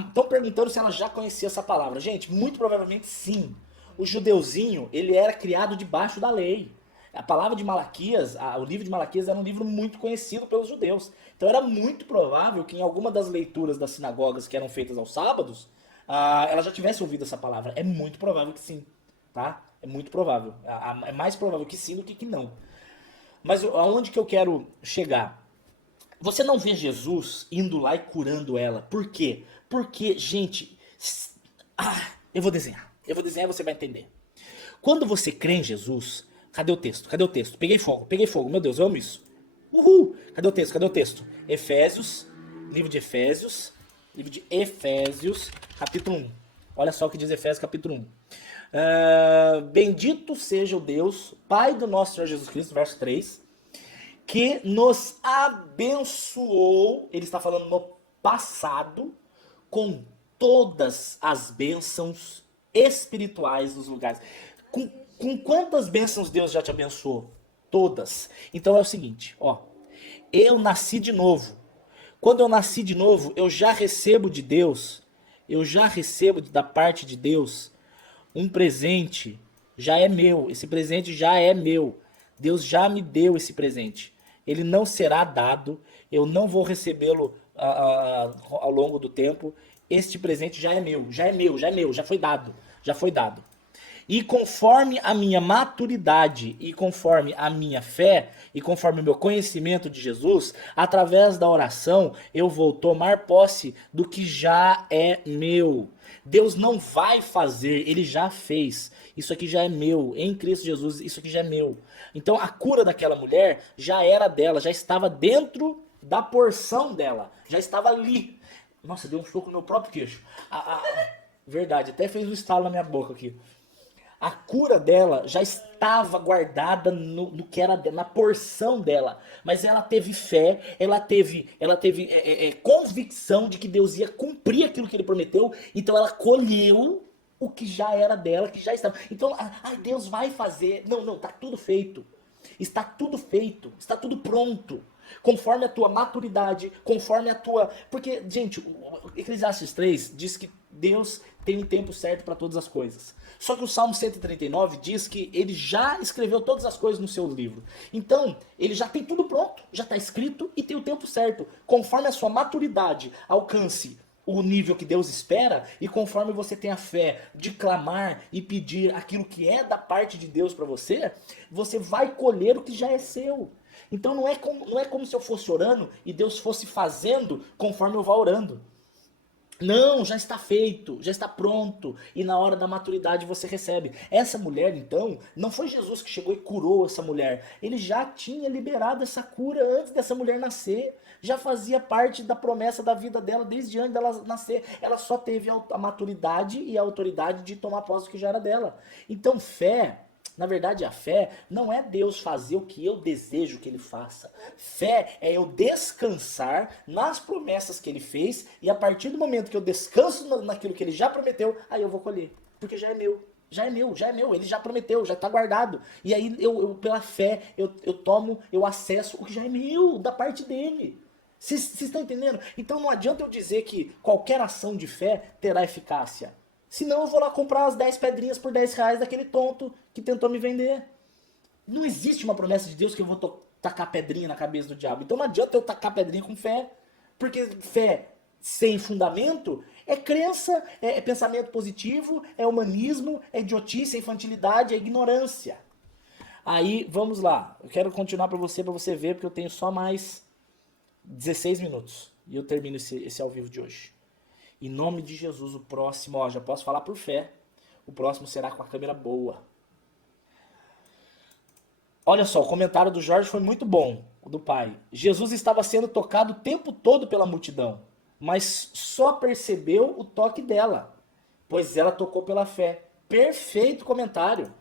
Estão perguntando se ela já conhecia essa palavra. Gente, muito provavelmente sim. O judeuzinho, ele era criado debaixo da lei. A palavra de Malaquias, o livro de Malaquias era um livro muito conhecido pelos judeus. Então era muito provável que em alguma das leituras das sinagogas que eram feitas aos sábados, ela já tivesse ouvido essa palavra. É muito provável que sim, tá? É muito provável. É mais provável que sim do que não. Mas aonde que eu quero chegar? Você não vê Jesus indo lá e curando ela. Por quê? Porque, gente... eu vou desenhar. Eu vou desenhar e você vai entender. Quando você crê em Jesus... Cadê o texto? Cadê o texto? Peguei fogo, peguei fogo. Meu Deus, eu amo isso. Uhul! Cadê o texto? Cadê o texto? Efésios, livro de Efésios, capítulo 1. Olha só o que diz Efésios, capítulo 1. Bendito seja o Deus, Pai do nosso Senhor Jesus Cristo, verso 3, que nos abençoou, ele está falando no passado, com todas as bênçãos espirituais dos lugares. Com, com quantas bênçãos Deus já te abençoou? Todas. Então é o seguinte, ó. Eu nasci de novo. Quando eu nasci de novo, eu já recebo de Deus, eu já recebo da parte de Deus um presente, já é meu. Esse presente já é meu. Deus já me deu esse presente. Ele não será dado, eu não vou recebê-lo ao longo do tempo. Este presente já é meu, já é meu, já é meu, já foi dado, já foi dado. E conforme a minha maturidade, e conforme a minha fé, e conforme o meu conhecimento de Jesus, através da oração, eu vou tomar posse do que já é meu. Deus não vai fazer, ele já fez. Isso aqui já é meu. Em Cristo Jesus, isso aqui já é meu. Então a cura daquela mulher já era dela, já estava dentro da porção dela, já estava ali. Nossa, deu um soco no meu próprio queixo. Verdade, até fez um estalo na minha boca aqui. A cura dela já estava guardada no que era na porção dela, mas ela teve fé, ela teve convicção de que Deus ia cumprir aquilo que Ele prometeu, então ela colheu o que já era dela, que já estava. Então, Deus vai fazer. Não, não, tá tudo feito. Está tudo feito, está tudo pronto. Conforme a tua maturidade, conforme a tua. Porque, gente, o Eclesiastes 3 diz que Deus tem um tempo certo para todas as coisas. Só que o Salmo 139 diz que ele já escreveu todas as coisas no seu livro. Então, ele já tem tudo pronto, já está escrito e tem o tempo certo. Conforme a sua maturidade alcance o nível que Deus espera, e conforme você tem a fé de clamar e pedir aquilo que é da parte de Deus para você, você vai colher o que já é seu. Então não é como se eu fosse orando e Deus fosse fazendo conforme eu vá orando. Não, já está feito, já está pronto, e na hora da maturidade você recebe. Essa mulher, então, não foi Jesus que chegou e curou essa mulher. Ele já tinha liberado essa cura antes dessa mulher nascer. Já fazia parte da promessa da vida dela desde antes dela nascer. Ela só teve a maturidade e a autoridade de tomar posse do que já era dela. Então, fé. Na verdade, a fé não é Deus fazer o que eu desejo que Ele faça. Fé é eu descansar nas promessas que Ele fez, e a partir do momento que eu descanso naquilo que Ele já prometeu, aí eu vou colher. Porque já é meu. Já é meu, já é meu. Ele já prometeu, já está guardado. E aí eu pela fé, eu tomo, eu acesso o que já é meu, da parte dele. Vocês estão entendendo? Então não adianta eu dizer que qualquer ação de fé terá eficácia. Senão eu vou lá comprar as 10 pedrinhas por 10 reais daquele tonto que tentou me vender. Não existe uma promessa de Deus que eu vou tacar pedrinha na cabeça do diabo. Então não adianta eu tacar pedrinha com fé. Porque fé sem fundamento é crença, é pensamento positivo, é humanismo, é idiotice, é infantilidade, é ignorância. Aí, vamos lá. Eu quero continuar para você ver, porque eu tenho só mais 16 minutos. E eu termino esse ao vivo de hoje. Em nome de Jesus, o próximo, ó, já posso falar por fé, o próximo será com a câmera boa. Olha só, o comentário do Jorge foi muito bom, o do pai. Jesus estava sendo tocado o tempo todo pela multidão, mas só percebeu o toque dela, pois ela tocou pela fé. Perfeito comentário.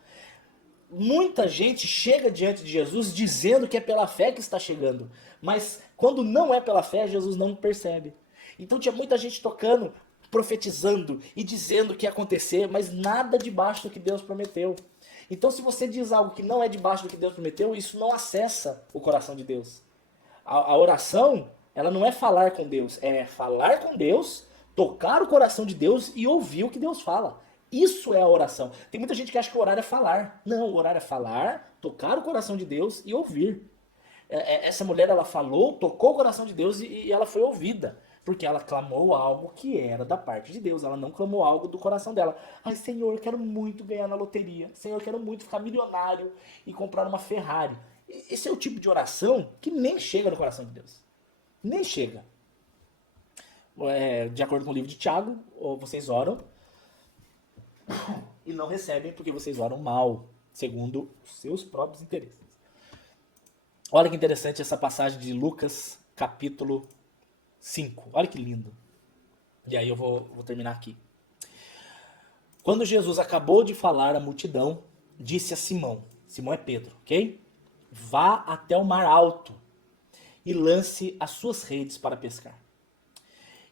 Muita gente chega diante de Jesus dizendo que é pela fé que está chegando, mas quando não é pela fé, Jesus não percebe. Então tinha muita gente tocando, profetizando e dizendo que ia acontecer, mas nada debaixo do que Deus prometeu. Então se você diz algo que não é debaixo do que Deus prometeu, isso não acessa o coração de Deus. A oração, ela não é falar com Deus, é falar com Deus, tocar o coração de Deus e ouvir o que Deus fala. Isso é a oração. Tem muita gente que acha que o orar é falar. Não, o orar é falar, tocar o coração de Deus e ouvir. Essa mulher, ela falou, tocou o coração de Deus e ela foi ouvida. Porque ela clamou algo que era da parte de Deus. Ela não clamou algo do coração dela. Ai, Senhor, eu quero muito ganhar na loteria. Senhor, eu quero muito ficar milionário e comprar uma Ferrari. Esse é o tipo de oração que nem chega no coração de Deus. Nem chega. De acordo com o livro de Tiago, vocês oram e não recebem porque vocês oram mal, segundo os seus próprios interesses. Olha que interessante essa passagem de Lucas, capítulo 5. Olha que lindo. E aí eu vou terminar aqui. Quando Jesus acabou de falar à multidão, disse a Simão, Simão é Pedro, ok? Vá até o mar alto e lance as suas redes para pescar.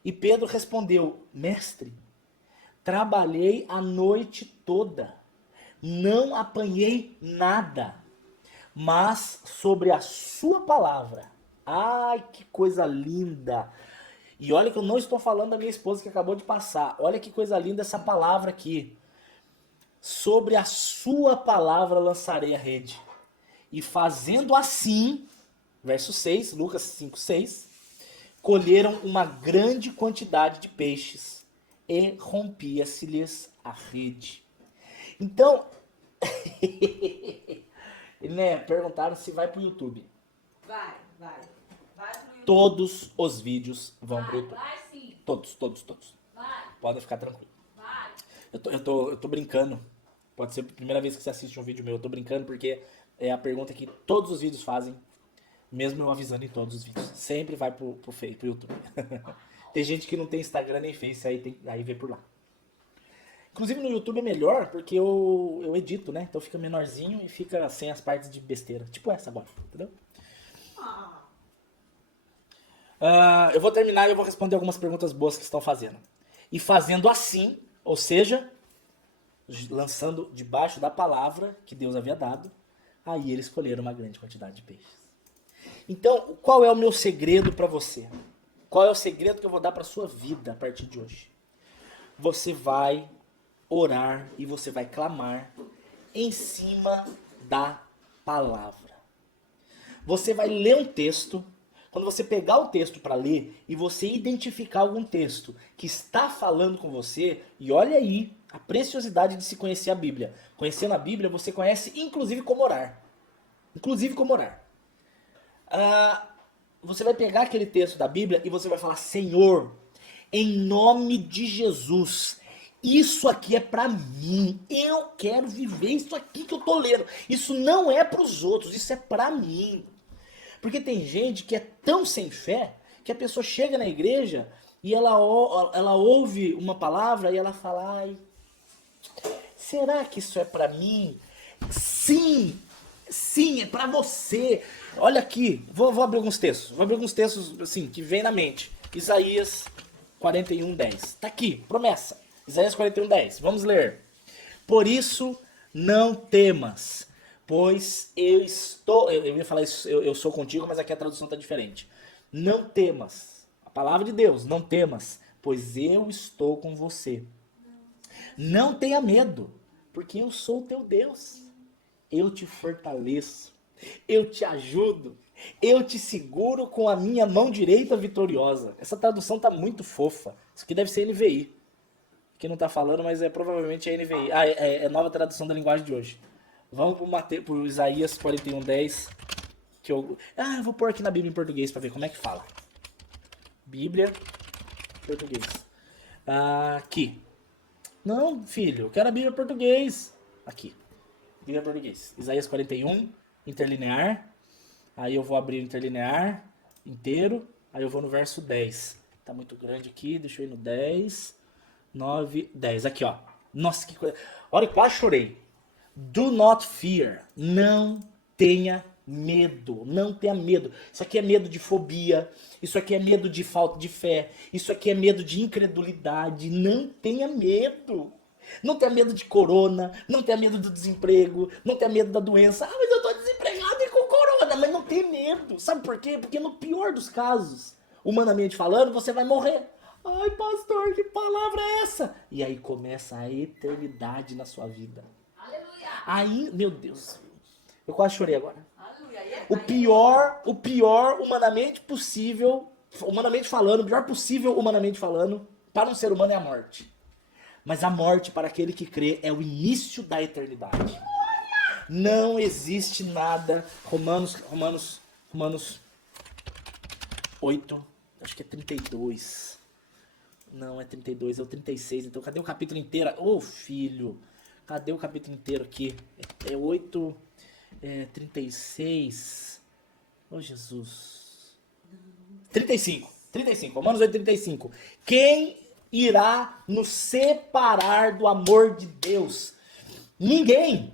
E Pedro respondeu, mestre, trabalhei a noite toda, não apanhei nada, mas sobre a sua palavra. Ai, que coisa linda! E olha que eu não estou falando da minha esposa que acabou de passar. Olha que coisa linda essa palavra aqui. Sobre a sua palavra lançarei a rede. E fazendo assim, verso 6, Lucas 5:6, colheram uma grande quantidade de peixes e rompia-se-lhes a rede. Então, né, perguntaram se vai pro YouTube. Vai. Vai pro YouTube. Todos os vídeos vão pro YouTube. Vai sim. Todos. Vai. Podem ficar tranquilos. Vai. Eu tô brincando. Pode ser a primeira vez que você assiste um vídeo meu. Eu tô brincando porque é a pergunta que todos os vídeos fazem. Mesmo eu avisando em todos os vídeos. Sempre vai pro YouTube. Tem gente que não tem Instagram nem Face, aí vê por lá. Inclusive no YouTube é melhor porque eu edito, né? Então fica menorzinho e fica sem as partes de besteira. Tipo essa agora, entendeu? Eu vou terminar e eu vou responder algumas perguntas boas que estão fazendo. E fazendo assim, ou seja, lançando debaixo da palavra que Deus havia dado, aí eles colheram uma grande quantidade de peixes. Então, qual é o meu segredo para você? Qual é o segredo que eu vou dar para sua vida a partir de hoje? Você vai orar e você vai clamar em cima da palavra. Você vai ler um texto. Quando você pegar o texto para ler e você identificar algum texto que está falando com você, e olha aí a preciosidade de se conhecer a Bíblia. Conhecendo a Bíblia, você conhece inclusive como orar. Inclusive como orar. Você vai pegar aquele texto da Bíblia e você vai falar: Senhor, em nome de Jesus, isso aqui é pra mim. Eu quero viver isso aqui que eu tô lendo. Isso não é pros outros, isso é pra mim. Porque tem gente que é tão sem fé que a pessoa chega na igreja e ela ouve uma palavra e ela fala: ai, será que isso é pra mim? Sim, é pra você. Olha aqui, vou abrir alguns textos. Vou abrir alguns textos assim que vem na mente. Isaías 41:10. Tá aqui, promessa. Isaías 41:10. Vamos ler. Por isso não temas, pois eu estou. Eu ia falar isso, eu sou contigo, mas aqui a tradução está diferente. Não temas. A palavra de Deus, não temas, pois eu estou com você. Não tenha medo, porque eu sou o teu Deus. Eu te fortaleço, eu te ajudo, eu te seguro com a minha mão direita vitoriosa. Essa tradução tá muito fofa. Isso aqui deve ser NVI. Que não tá falando, mas provavelmente é NVI. É nova tradução da linguagem de hoje. Vamos pro Isaías 41:10. Eu vou pôr aqui na Bíblia em português para ver como é que fala. Bíblia, português. Aqui. Não, filho, eu quero a Bíblia em português. Aqui. Bíblia em português. Isaías 41, interlinear. Aí eu vou abrir o interlinear inteiro. Aí eu vou no verso 10. Tá muito grande aqui, deixa eu ir no 10. 9, 10. Aqui, ó. Nossa, que coisa. Olha, eu quase chorei. Do not fear. Não tenha medo. Não tenha medo. Isso aqui é medo de fobia. Isso aqui é medo de falta de fé. Isso aqui é medo de incredulidade. Não tenha medo. Não tenha medo de corona. Não tenha medo do desemprego. Não tenha medo da doença. Mas eu tô desempregado e com corona. Mas não tenha medo. Sabe por quê? Porque no pior dos casos, humanamente falando, você vai morrer. Ai, pastor, que palavra é essa? E aí começa a eternidade na sua vida. Aleluia. Aí, meu Deus, eu quase chorei agora. Aleluia. O pior humanamente possível, humanamente falando, o pior possível humanamente falando, para um ser humano é a morte. Mas a morte para aquele que crê é o início da eternidade. Não existe nada. Romanos 8, acho que é 32. Não, é 32, é o 36. Então, cadê o capítulo inteiro? Ô, filho, cadê o capítulo inteiro aqui? É 8, 36. Ô, Jesus. 35, Romanos 8, 35. Quem irá nos separar do amor de Deus? Ninguém.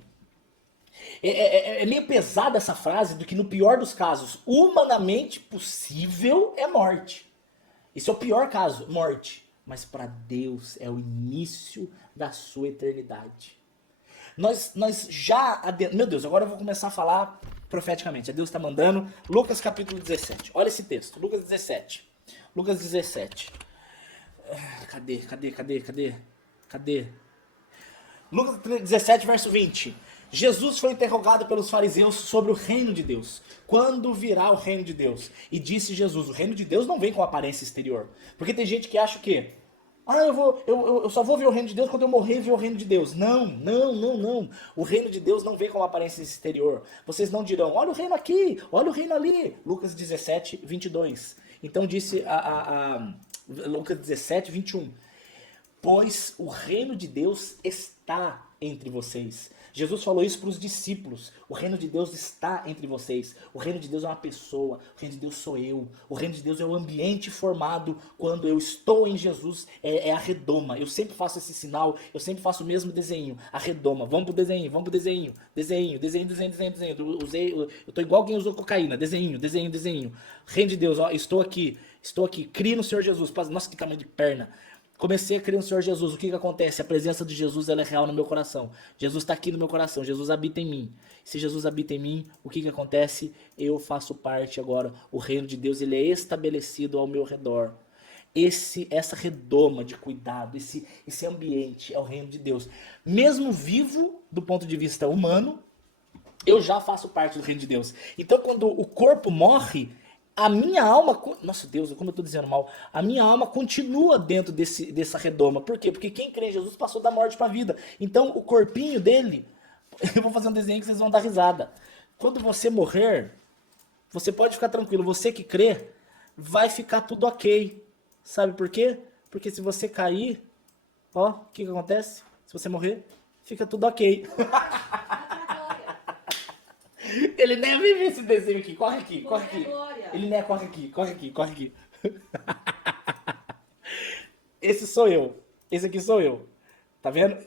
É meio pesada essa frase do que no pior dos casos, humanamente possível é morte. Esse é o pior caso, morte. Mas para Deus é o início da sua eternidade. Nós já... Meu Deus, agora eu vou começar a falar profeticamente. Deus está mandando. Lucas capítulo 17. Olha esse texto. Lucas 17. Lucas 17. Cadê? Lucas 17, verso 20. Jesus foi interrogado pelos fariseus sobre o reino de Deus. Quando virá o reino de Deus? E disse Jesus, o reino de Deus não vem com aparência exterior. Porque tem gente que acha que eu só vou ver o reino de Deus quando eu morrer e ver o reino de Deus. Não. O reino de Deus não vem com aparência exterior. Vocês não dirão, olha o reino aqui, olha o reino ali. Lucas 17, 22. Então disse Lucas 17, 21. Pois o reino de Deus está entre vocês. Jesus falou isso para os discípulos. O reino de Deus está entre vocês. O reino de Deus é uma pessoa. O reino de Deus sou eu. O reino de Deus é o ambiente formado quando eu estou em Jesus. É a redoma. Eu sempre faço esse sinal. Eu sempre faço o mesmo desenho. A redoma. Vamos pro desenho. Desenho. Eu tô igual quem usou cocaína. Desenho. Reino de Deus, ó, estou aqui. Crie no Senhor Jesus. Nossa, que tamanho de perna. Comecei a crer no Senhor Jesus. O que acontece? A presença de Jesus, ela é real no meu coração. Jesus está aqui no meu coração. Jesus habita em mim. Se Jesus habita em mim, o que acontece? Eu faço parte agora. O reino de Deus, ele é estabelecido ao meu redor. Essa redoma de cuidado, esse ambiente é o reino de Deus. Mesmo vivo do ponto de vista humano, eu já faço parte do reino de Deus. Então, quando o corpo morre, a minha alma, nossa Deus, como eu estou dizendo mal, a minha alma continua dentro dessa redoma. Por quê? Porque quem crê em Jesus passou da morte para a vida. Então o corpinho dele, eu vou fazer um desenho que vocês vão dar risada. Quando você morrer, você pode ficar tranquilo, você que crê, vai ficar tudo ok. Sabe por quê? Porque se você cair, ó, o que acontece? Se você morrer, fica tudo ok. Ele nem vive esse desenho aqui. Corre aqui. Ele nem corre aqui. Esse sou eu. Esse aqui sou eu. Tá vendo?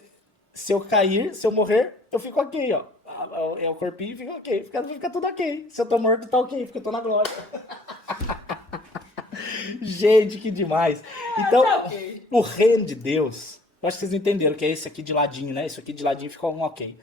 Se eu cair, se eu morrer, eu fico ok, ó. É o corpinho, fica ok. Fica tudo ok. Se eu tô morto, tá ok, porque eu tô na glória. Gente, que demais. Então, tá okay. O reino de Deus, eu acho que vocês entenderam que é esse aqui de ladinho, né? Isso aqui de ladinho ficou um ok.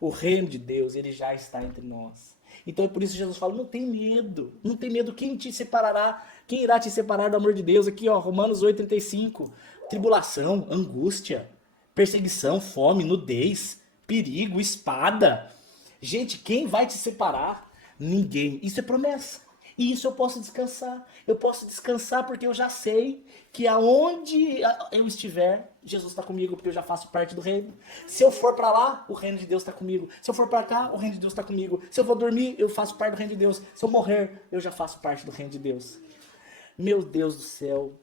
O reino de Deus, ele já está entre nós. Então é por isso que Jesus fala, não tem medo. Não tem medo. Quem te separará? Quem irá te separar do amor de Deus? Aqui, ó, Romanos 8,35. Tribulação, angústia, perseguição, fome, nudez, perigo, espada. Gente, quem vai te separar? Ninguém. Isso é promessa. E isso eu posso descansar. Eu posso descansar porque eu já sei que aonde eu estiver, Jesus está comigo, porque eu já faço parte do reino. Se eu for para lá, o reino de Deus está comigo. Se eu for para cá, o reino de Deus está comigo. Se eu vou dormir, eu faço parte do reino de Deus. Se eu morrer, eu já faço parte do reino de Deus. Meu Deus do céu.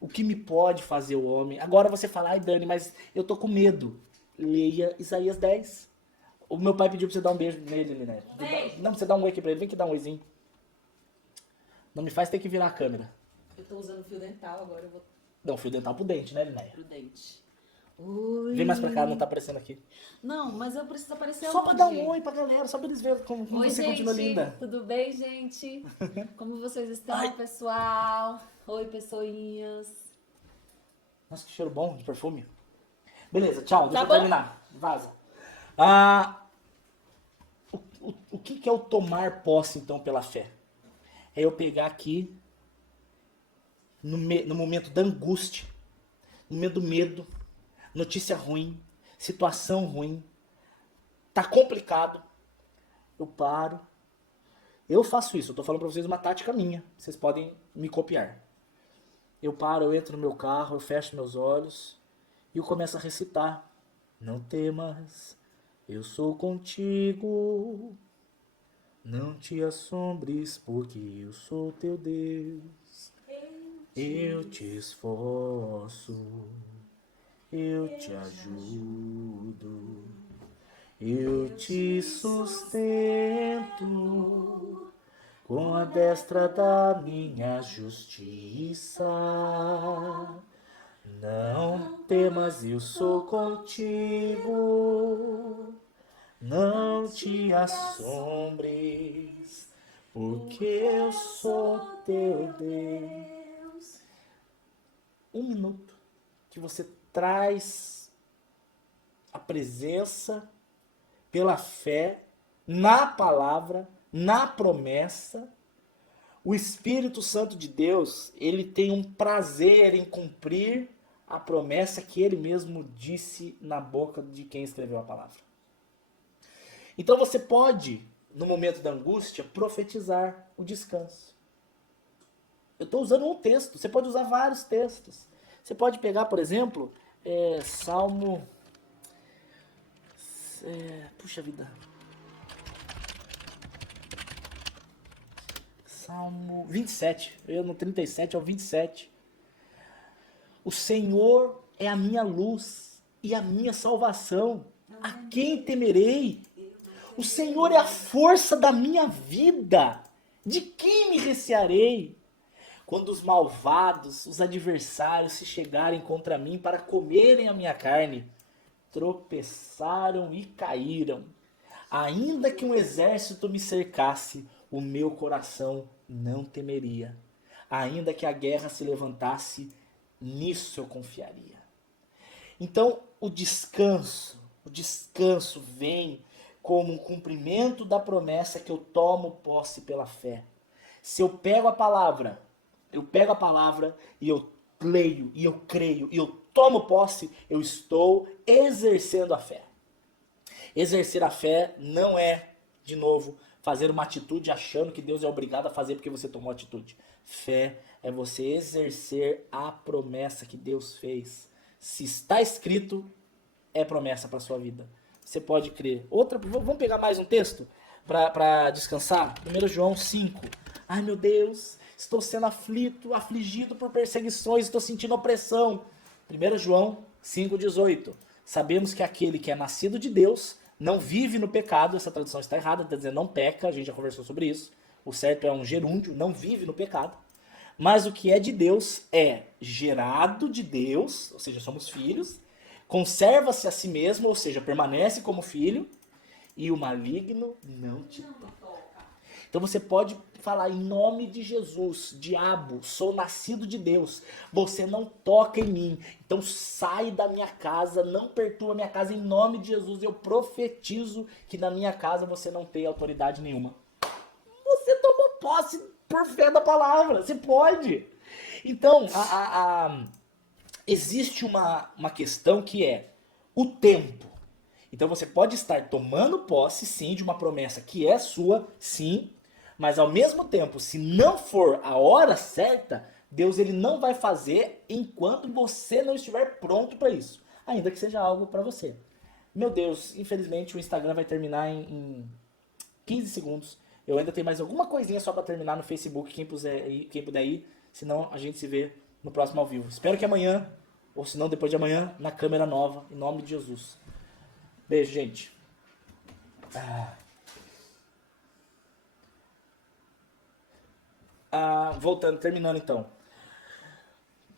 O que me pode fazer o homem? Agora você fala, ai Dani, mas eu tô com medo. Leia Isaías 10. O meu pai pediu pra você dar um beijo nele, né? Não, você dá um oi aqui pra ele. Vem que dá um oizinho. Não me faz ter que virar a câmera. Eu tô usando fio dental, agora eu vou... Não, fio dental pro dente, né, Linéia? Pro dente. Oi. Vem mais pra cá, não tá aparecendo aqui. Não, mas eu preciso aparecer Só pra dar um oi pra galera, só pra eles verem como Oi, você gente. continua linda. Tudo bem, gente? Como vocês estão, Ai. pessoal? Oi, pessoinhas. Nossa, que cheiro bom de perfume. Beleza, tchau, deixa eu bom? terminar. Vaza. O que é o tomar posse, então, pela fé? É eu pegar aqui, no momento da angústia, no momento do medo, notícia ruim, situação ruim, tá complicado, eu paro, eu faço isso, eu tô falando pra vocês uma tática minha, vocês podem me copiar. Eu paro, eu entro no meu carro, eu fecho meus olhos e eu começo a recitar. Não temas, eu sou contigo. Não te assombres, porque eu sou teu Deus. Eu te esforço, eu te ajudo, eu te sustento com a destra da minha justiça. Não temas, eu sou contigo. Não te assombres, porque eu sou teu Deus. Um minuto que você traz a presença, pela fé, na palavra, na promessa. O Espírito Santo de Deus, ele tem um prazer em cumprir a promessa que ele mesmo disse na boca de quem escreveu a palavra. Então você pode, no momento da angústia, profetizar o descanso. Eu estou usando um texto, você pode usar vários textos. Você pode pegar, por exemplo, Salmo... puxa vida... Salmo 27, eu no 37 ao 27. O Senhor é a minha luz e a minha salvação. A quem temerei? O Senhor é a força da minha vida. De quem me recearei? Quando os malvados, os adversários se chegarem contra mim para comerem a minha carne, tropeçaram e caíram. Ainda que um exército me cercasse, o meu coração não temeria. Ainda que a guerra se levantasse, nisso eu confiaria. Então, o descanso vem como um cumprimento da promessa que eu tomo posse pela fé. Se eu pego a palavra e eu leio, e eu creio, e eu tomo posse, eu estou exercendo a fé. Exercer a fé não é, de novo, fazer uma atitude achando que Deus é obrigado a fazer porque você tomou atitude. Fé é você exercer a promessa que Deus fez. Se está escrito, é promessa para sua vida. Você pode crer. Vamos pegar mais um texto para descansar? 1 João 5. Ai meu Deus, estou sendo afligido por perseguições, estou sentindo opressão. 1 João 5,18. Sabemos que aquele que é nascido de Deus não vive no pecado. Essa tradução está errada, está dizendo não peca, a gente já conversou sobre isso. O certo é um gerúndio, não vive no pecado. Mas o que é de Deus é gerado de Deus, ou seja, somos filhos, conserva-se a si mesmo, ou seja, permanece como filho, e o maligno não te toca. Então você pode falar em nome de Jesus, diabo, sou nascido de Deus, você não toca em mim, então sai da minha casa, não perturba a minha casa, em nome de Jesus eu profetizo que na minha casa você não tem autoridade nenhuma. Você tomou posse por fé da palavra, você pode. Então, existe uma questão que é o tempo. Então você pode estar tomando posse, sim, de uma promessa que é sua, sim, mas ao mesmo tempo, se não for a hora certa, Deus ele não vai fazer enquanto você não estiver pronto para isso, ainda que seja algo para você. Meu Deus, infelizmente o Instagram vai terminar em 15 segundos. Eu ainda tenho mais alguma coisinha só para terminar no Facebook, quem puder ir, senão a gente se vê no próximo ao vivo. Espero que amanhã, ou se não depois de amanhã, na câmera nova, em nome de Jesus. Beijo, gente. Voltando, terminando então.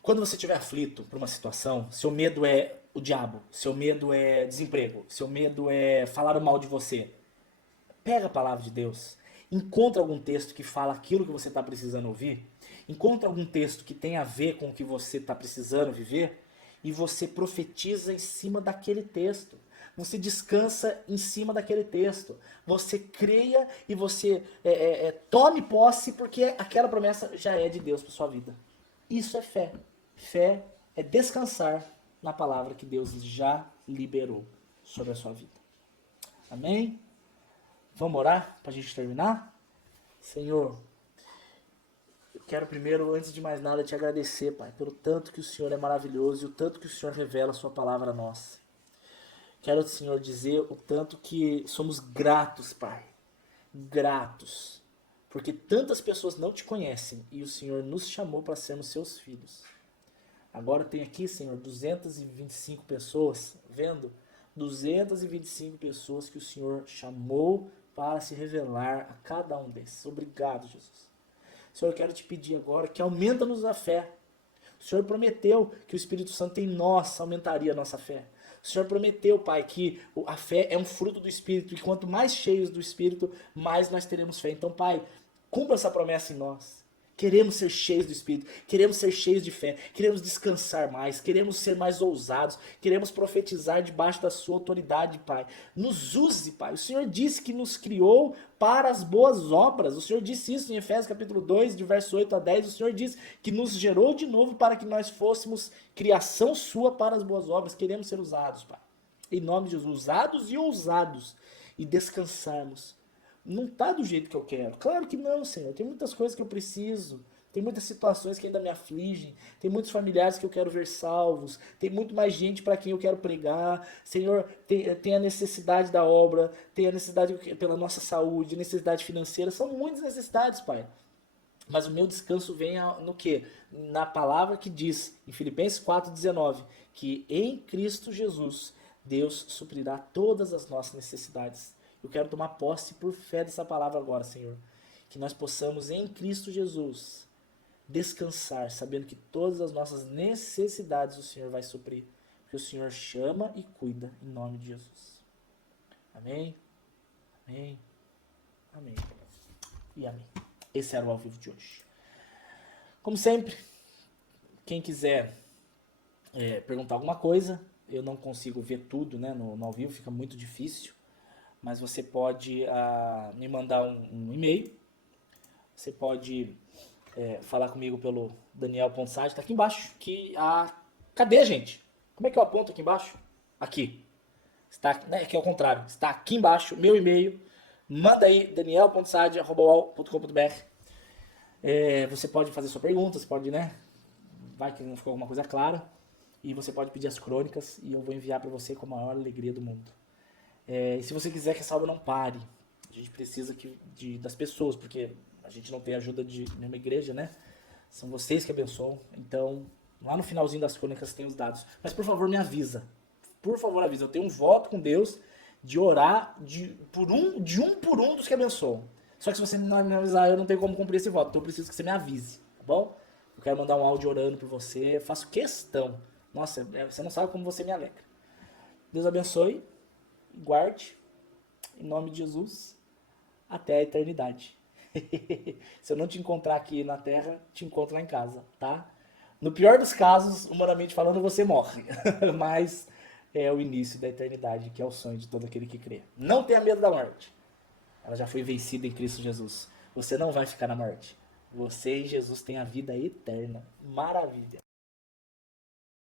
Quando você estiver aflito por uma situação, seu medo é o diabo, seu medo é desemprego, seu medo é falar mal de você. Pega a palavra de Deus, encontra algum texto que fala aquilo que você está precisando ouvir, encontra algum texto que tem a ver com o que você está precisando viver e você profetiza em cima daquele texto. Você descansa em cima daquele texto. Você creia e você tome posse porque aquela promessa já é de Deus para sua vida. Isso é fé. Fé é descansar na palavra que Deus já liberou sobre a sua vida. Amém? Vamos orar para a gente terminar? Senhor, eu quero primeiro, antes de mais nada, te agradecer, Pai, pelo tanto que o Senhor é maravilhoso e o tanto que o Senhor revela a sua palavra a nós. Quero, Senhor, dizer o tanto que somos gratos, Pai. Gratos. Porque tantas pessoas não te conhecem e o Senhor nos chamou para sermos seus filhos. Agora tem aqui, Senhor, 225 pessoas, vendo? 225 pessoas que o Senhor chamou para se revelar a cada um desses. Obrigado, Jesus. Senhor, eu quero te pedir agora que aumenta-nos a fé. O Senhor prometeu que o Espírito Santo em nós aumentaria a nossa fé. O Senhor prometeu, Pai, que a fé é um fruto do Espírito, e quanto mais cheios do Espírito, mais nós teremos fé. Então, Pai, cumpra essa promessa em nós. Queremos ser cheios do Espírito, queremos ser cheios de fé, queremos descansar mais, queremos ser mais ousados, queremos profetizar debaixo da sua autoridade, Pai. Nos use, Pai. O Senhor disse que nos criou para as boas obras. O Senhor disse isso em Efésios capítulo 2, de verso 8 a 10. O Senhor disse que nos gerou de novo para que nós fôssemos criação sua para as boas obras. Queremos ser usados, Pai. Em nome de Jesus, usados e ousados, e descansarmos. Não tá do jeito que eu quero. Claro que não, Senhor. Tem muitas coisas que eu preciso. Tem muitas situações que ainda me afligem. Tem muitos familiares que eu quero ver salvos. Tem muito mais gente para quem eu quero pregar. Senhor, tem a necessidade da obra. Tem a necessidade pela nossa saúde, necessidade financeira. São muitas necessidades, Pai. Mas o meu descanso vem no quê? Na palavra que diz, em Filipenses 4,19, que em Cristo Jesus, Deus suprirá todas as nossas necessidades. Eu quero tomar posse por fé dessa palavra agora, Senhor. Que nós possamos, em Cristo Jesus, descansar, sabendo que todas as nossas necessidades o Senhor vai suprir. Porque o Senhor chama e cuida, em nome de Jesus. Amém? Amém? Amém. E amém. Esse era o ao vivo de hoje. Como sempre, quem quiser perguntar alguma coisa, eu não consigo ver tudo, né, no ao vivo, fica muito difícil. Mas você pode me mandar um e-mail. Você pode falar comigo pelo Daniel.site. Tá aqui embaixo. Cadê, gente? Como é que eu aponto aqui embaixo? Aqui. Está, né, aqui ao contrário. Está aqui embaixo, meu e-mail. Manda aí, daniel.site@uol.com.br. Você pode fazer sua pergunta, você pode, né? Vai que não ficou alguma coisa clara. E você pode pedir as crônicas e eu vou enviar para você com a maior alegria do mundo. E se você quiser que essa obra não pare, a gente precisa das pessoas, porque a gente não tem ajuda de nenhuma igreja, né? São vocês que abençoam. Então, lá no finalzinho das crônicas tem os dados. Mas por favor, me avisa. Por favor, avisa. Eu tenho um voto com Deus de orar de um por um dos que abençoam. Só que se você não me avisar, eu não tenho como cumprir esse voto. Então eu preciso que você me avise, tá bom? Eu quero mandar um áudio orando por você. Eu faço questão. Nossa, você não sabe como você me alegra. Deus abençoe. Guarde, em nome de Jesus, até a eternidade. Se eu não te encontrar aqui na terra, te encontro lá em casa, tá? No pior dos casos, humanamente falando, você morre. Mas é o início da eternidade, que é o sonho de todo aquele que crê. Não tenha medo da morte. Ela já foi vencida em Cristo Jesus. Você não vai ficar na morte. Você em Jesus tem a vida eterna. Maravilha.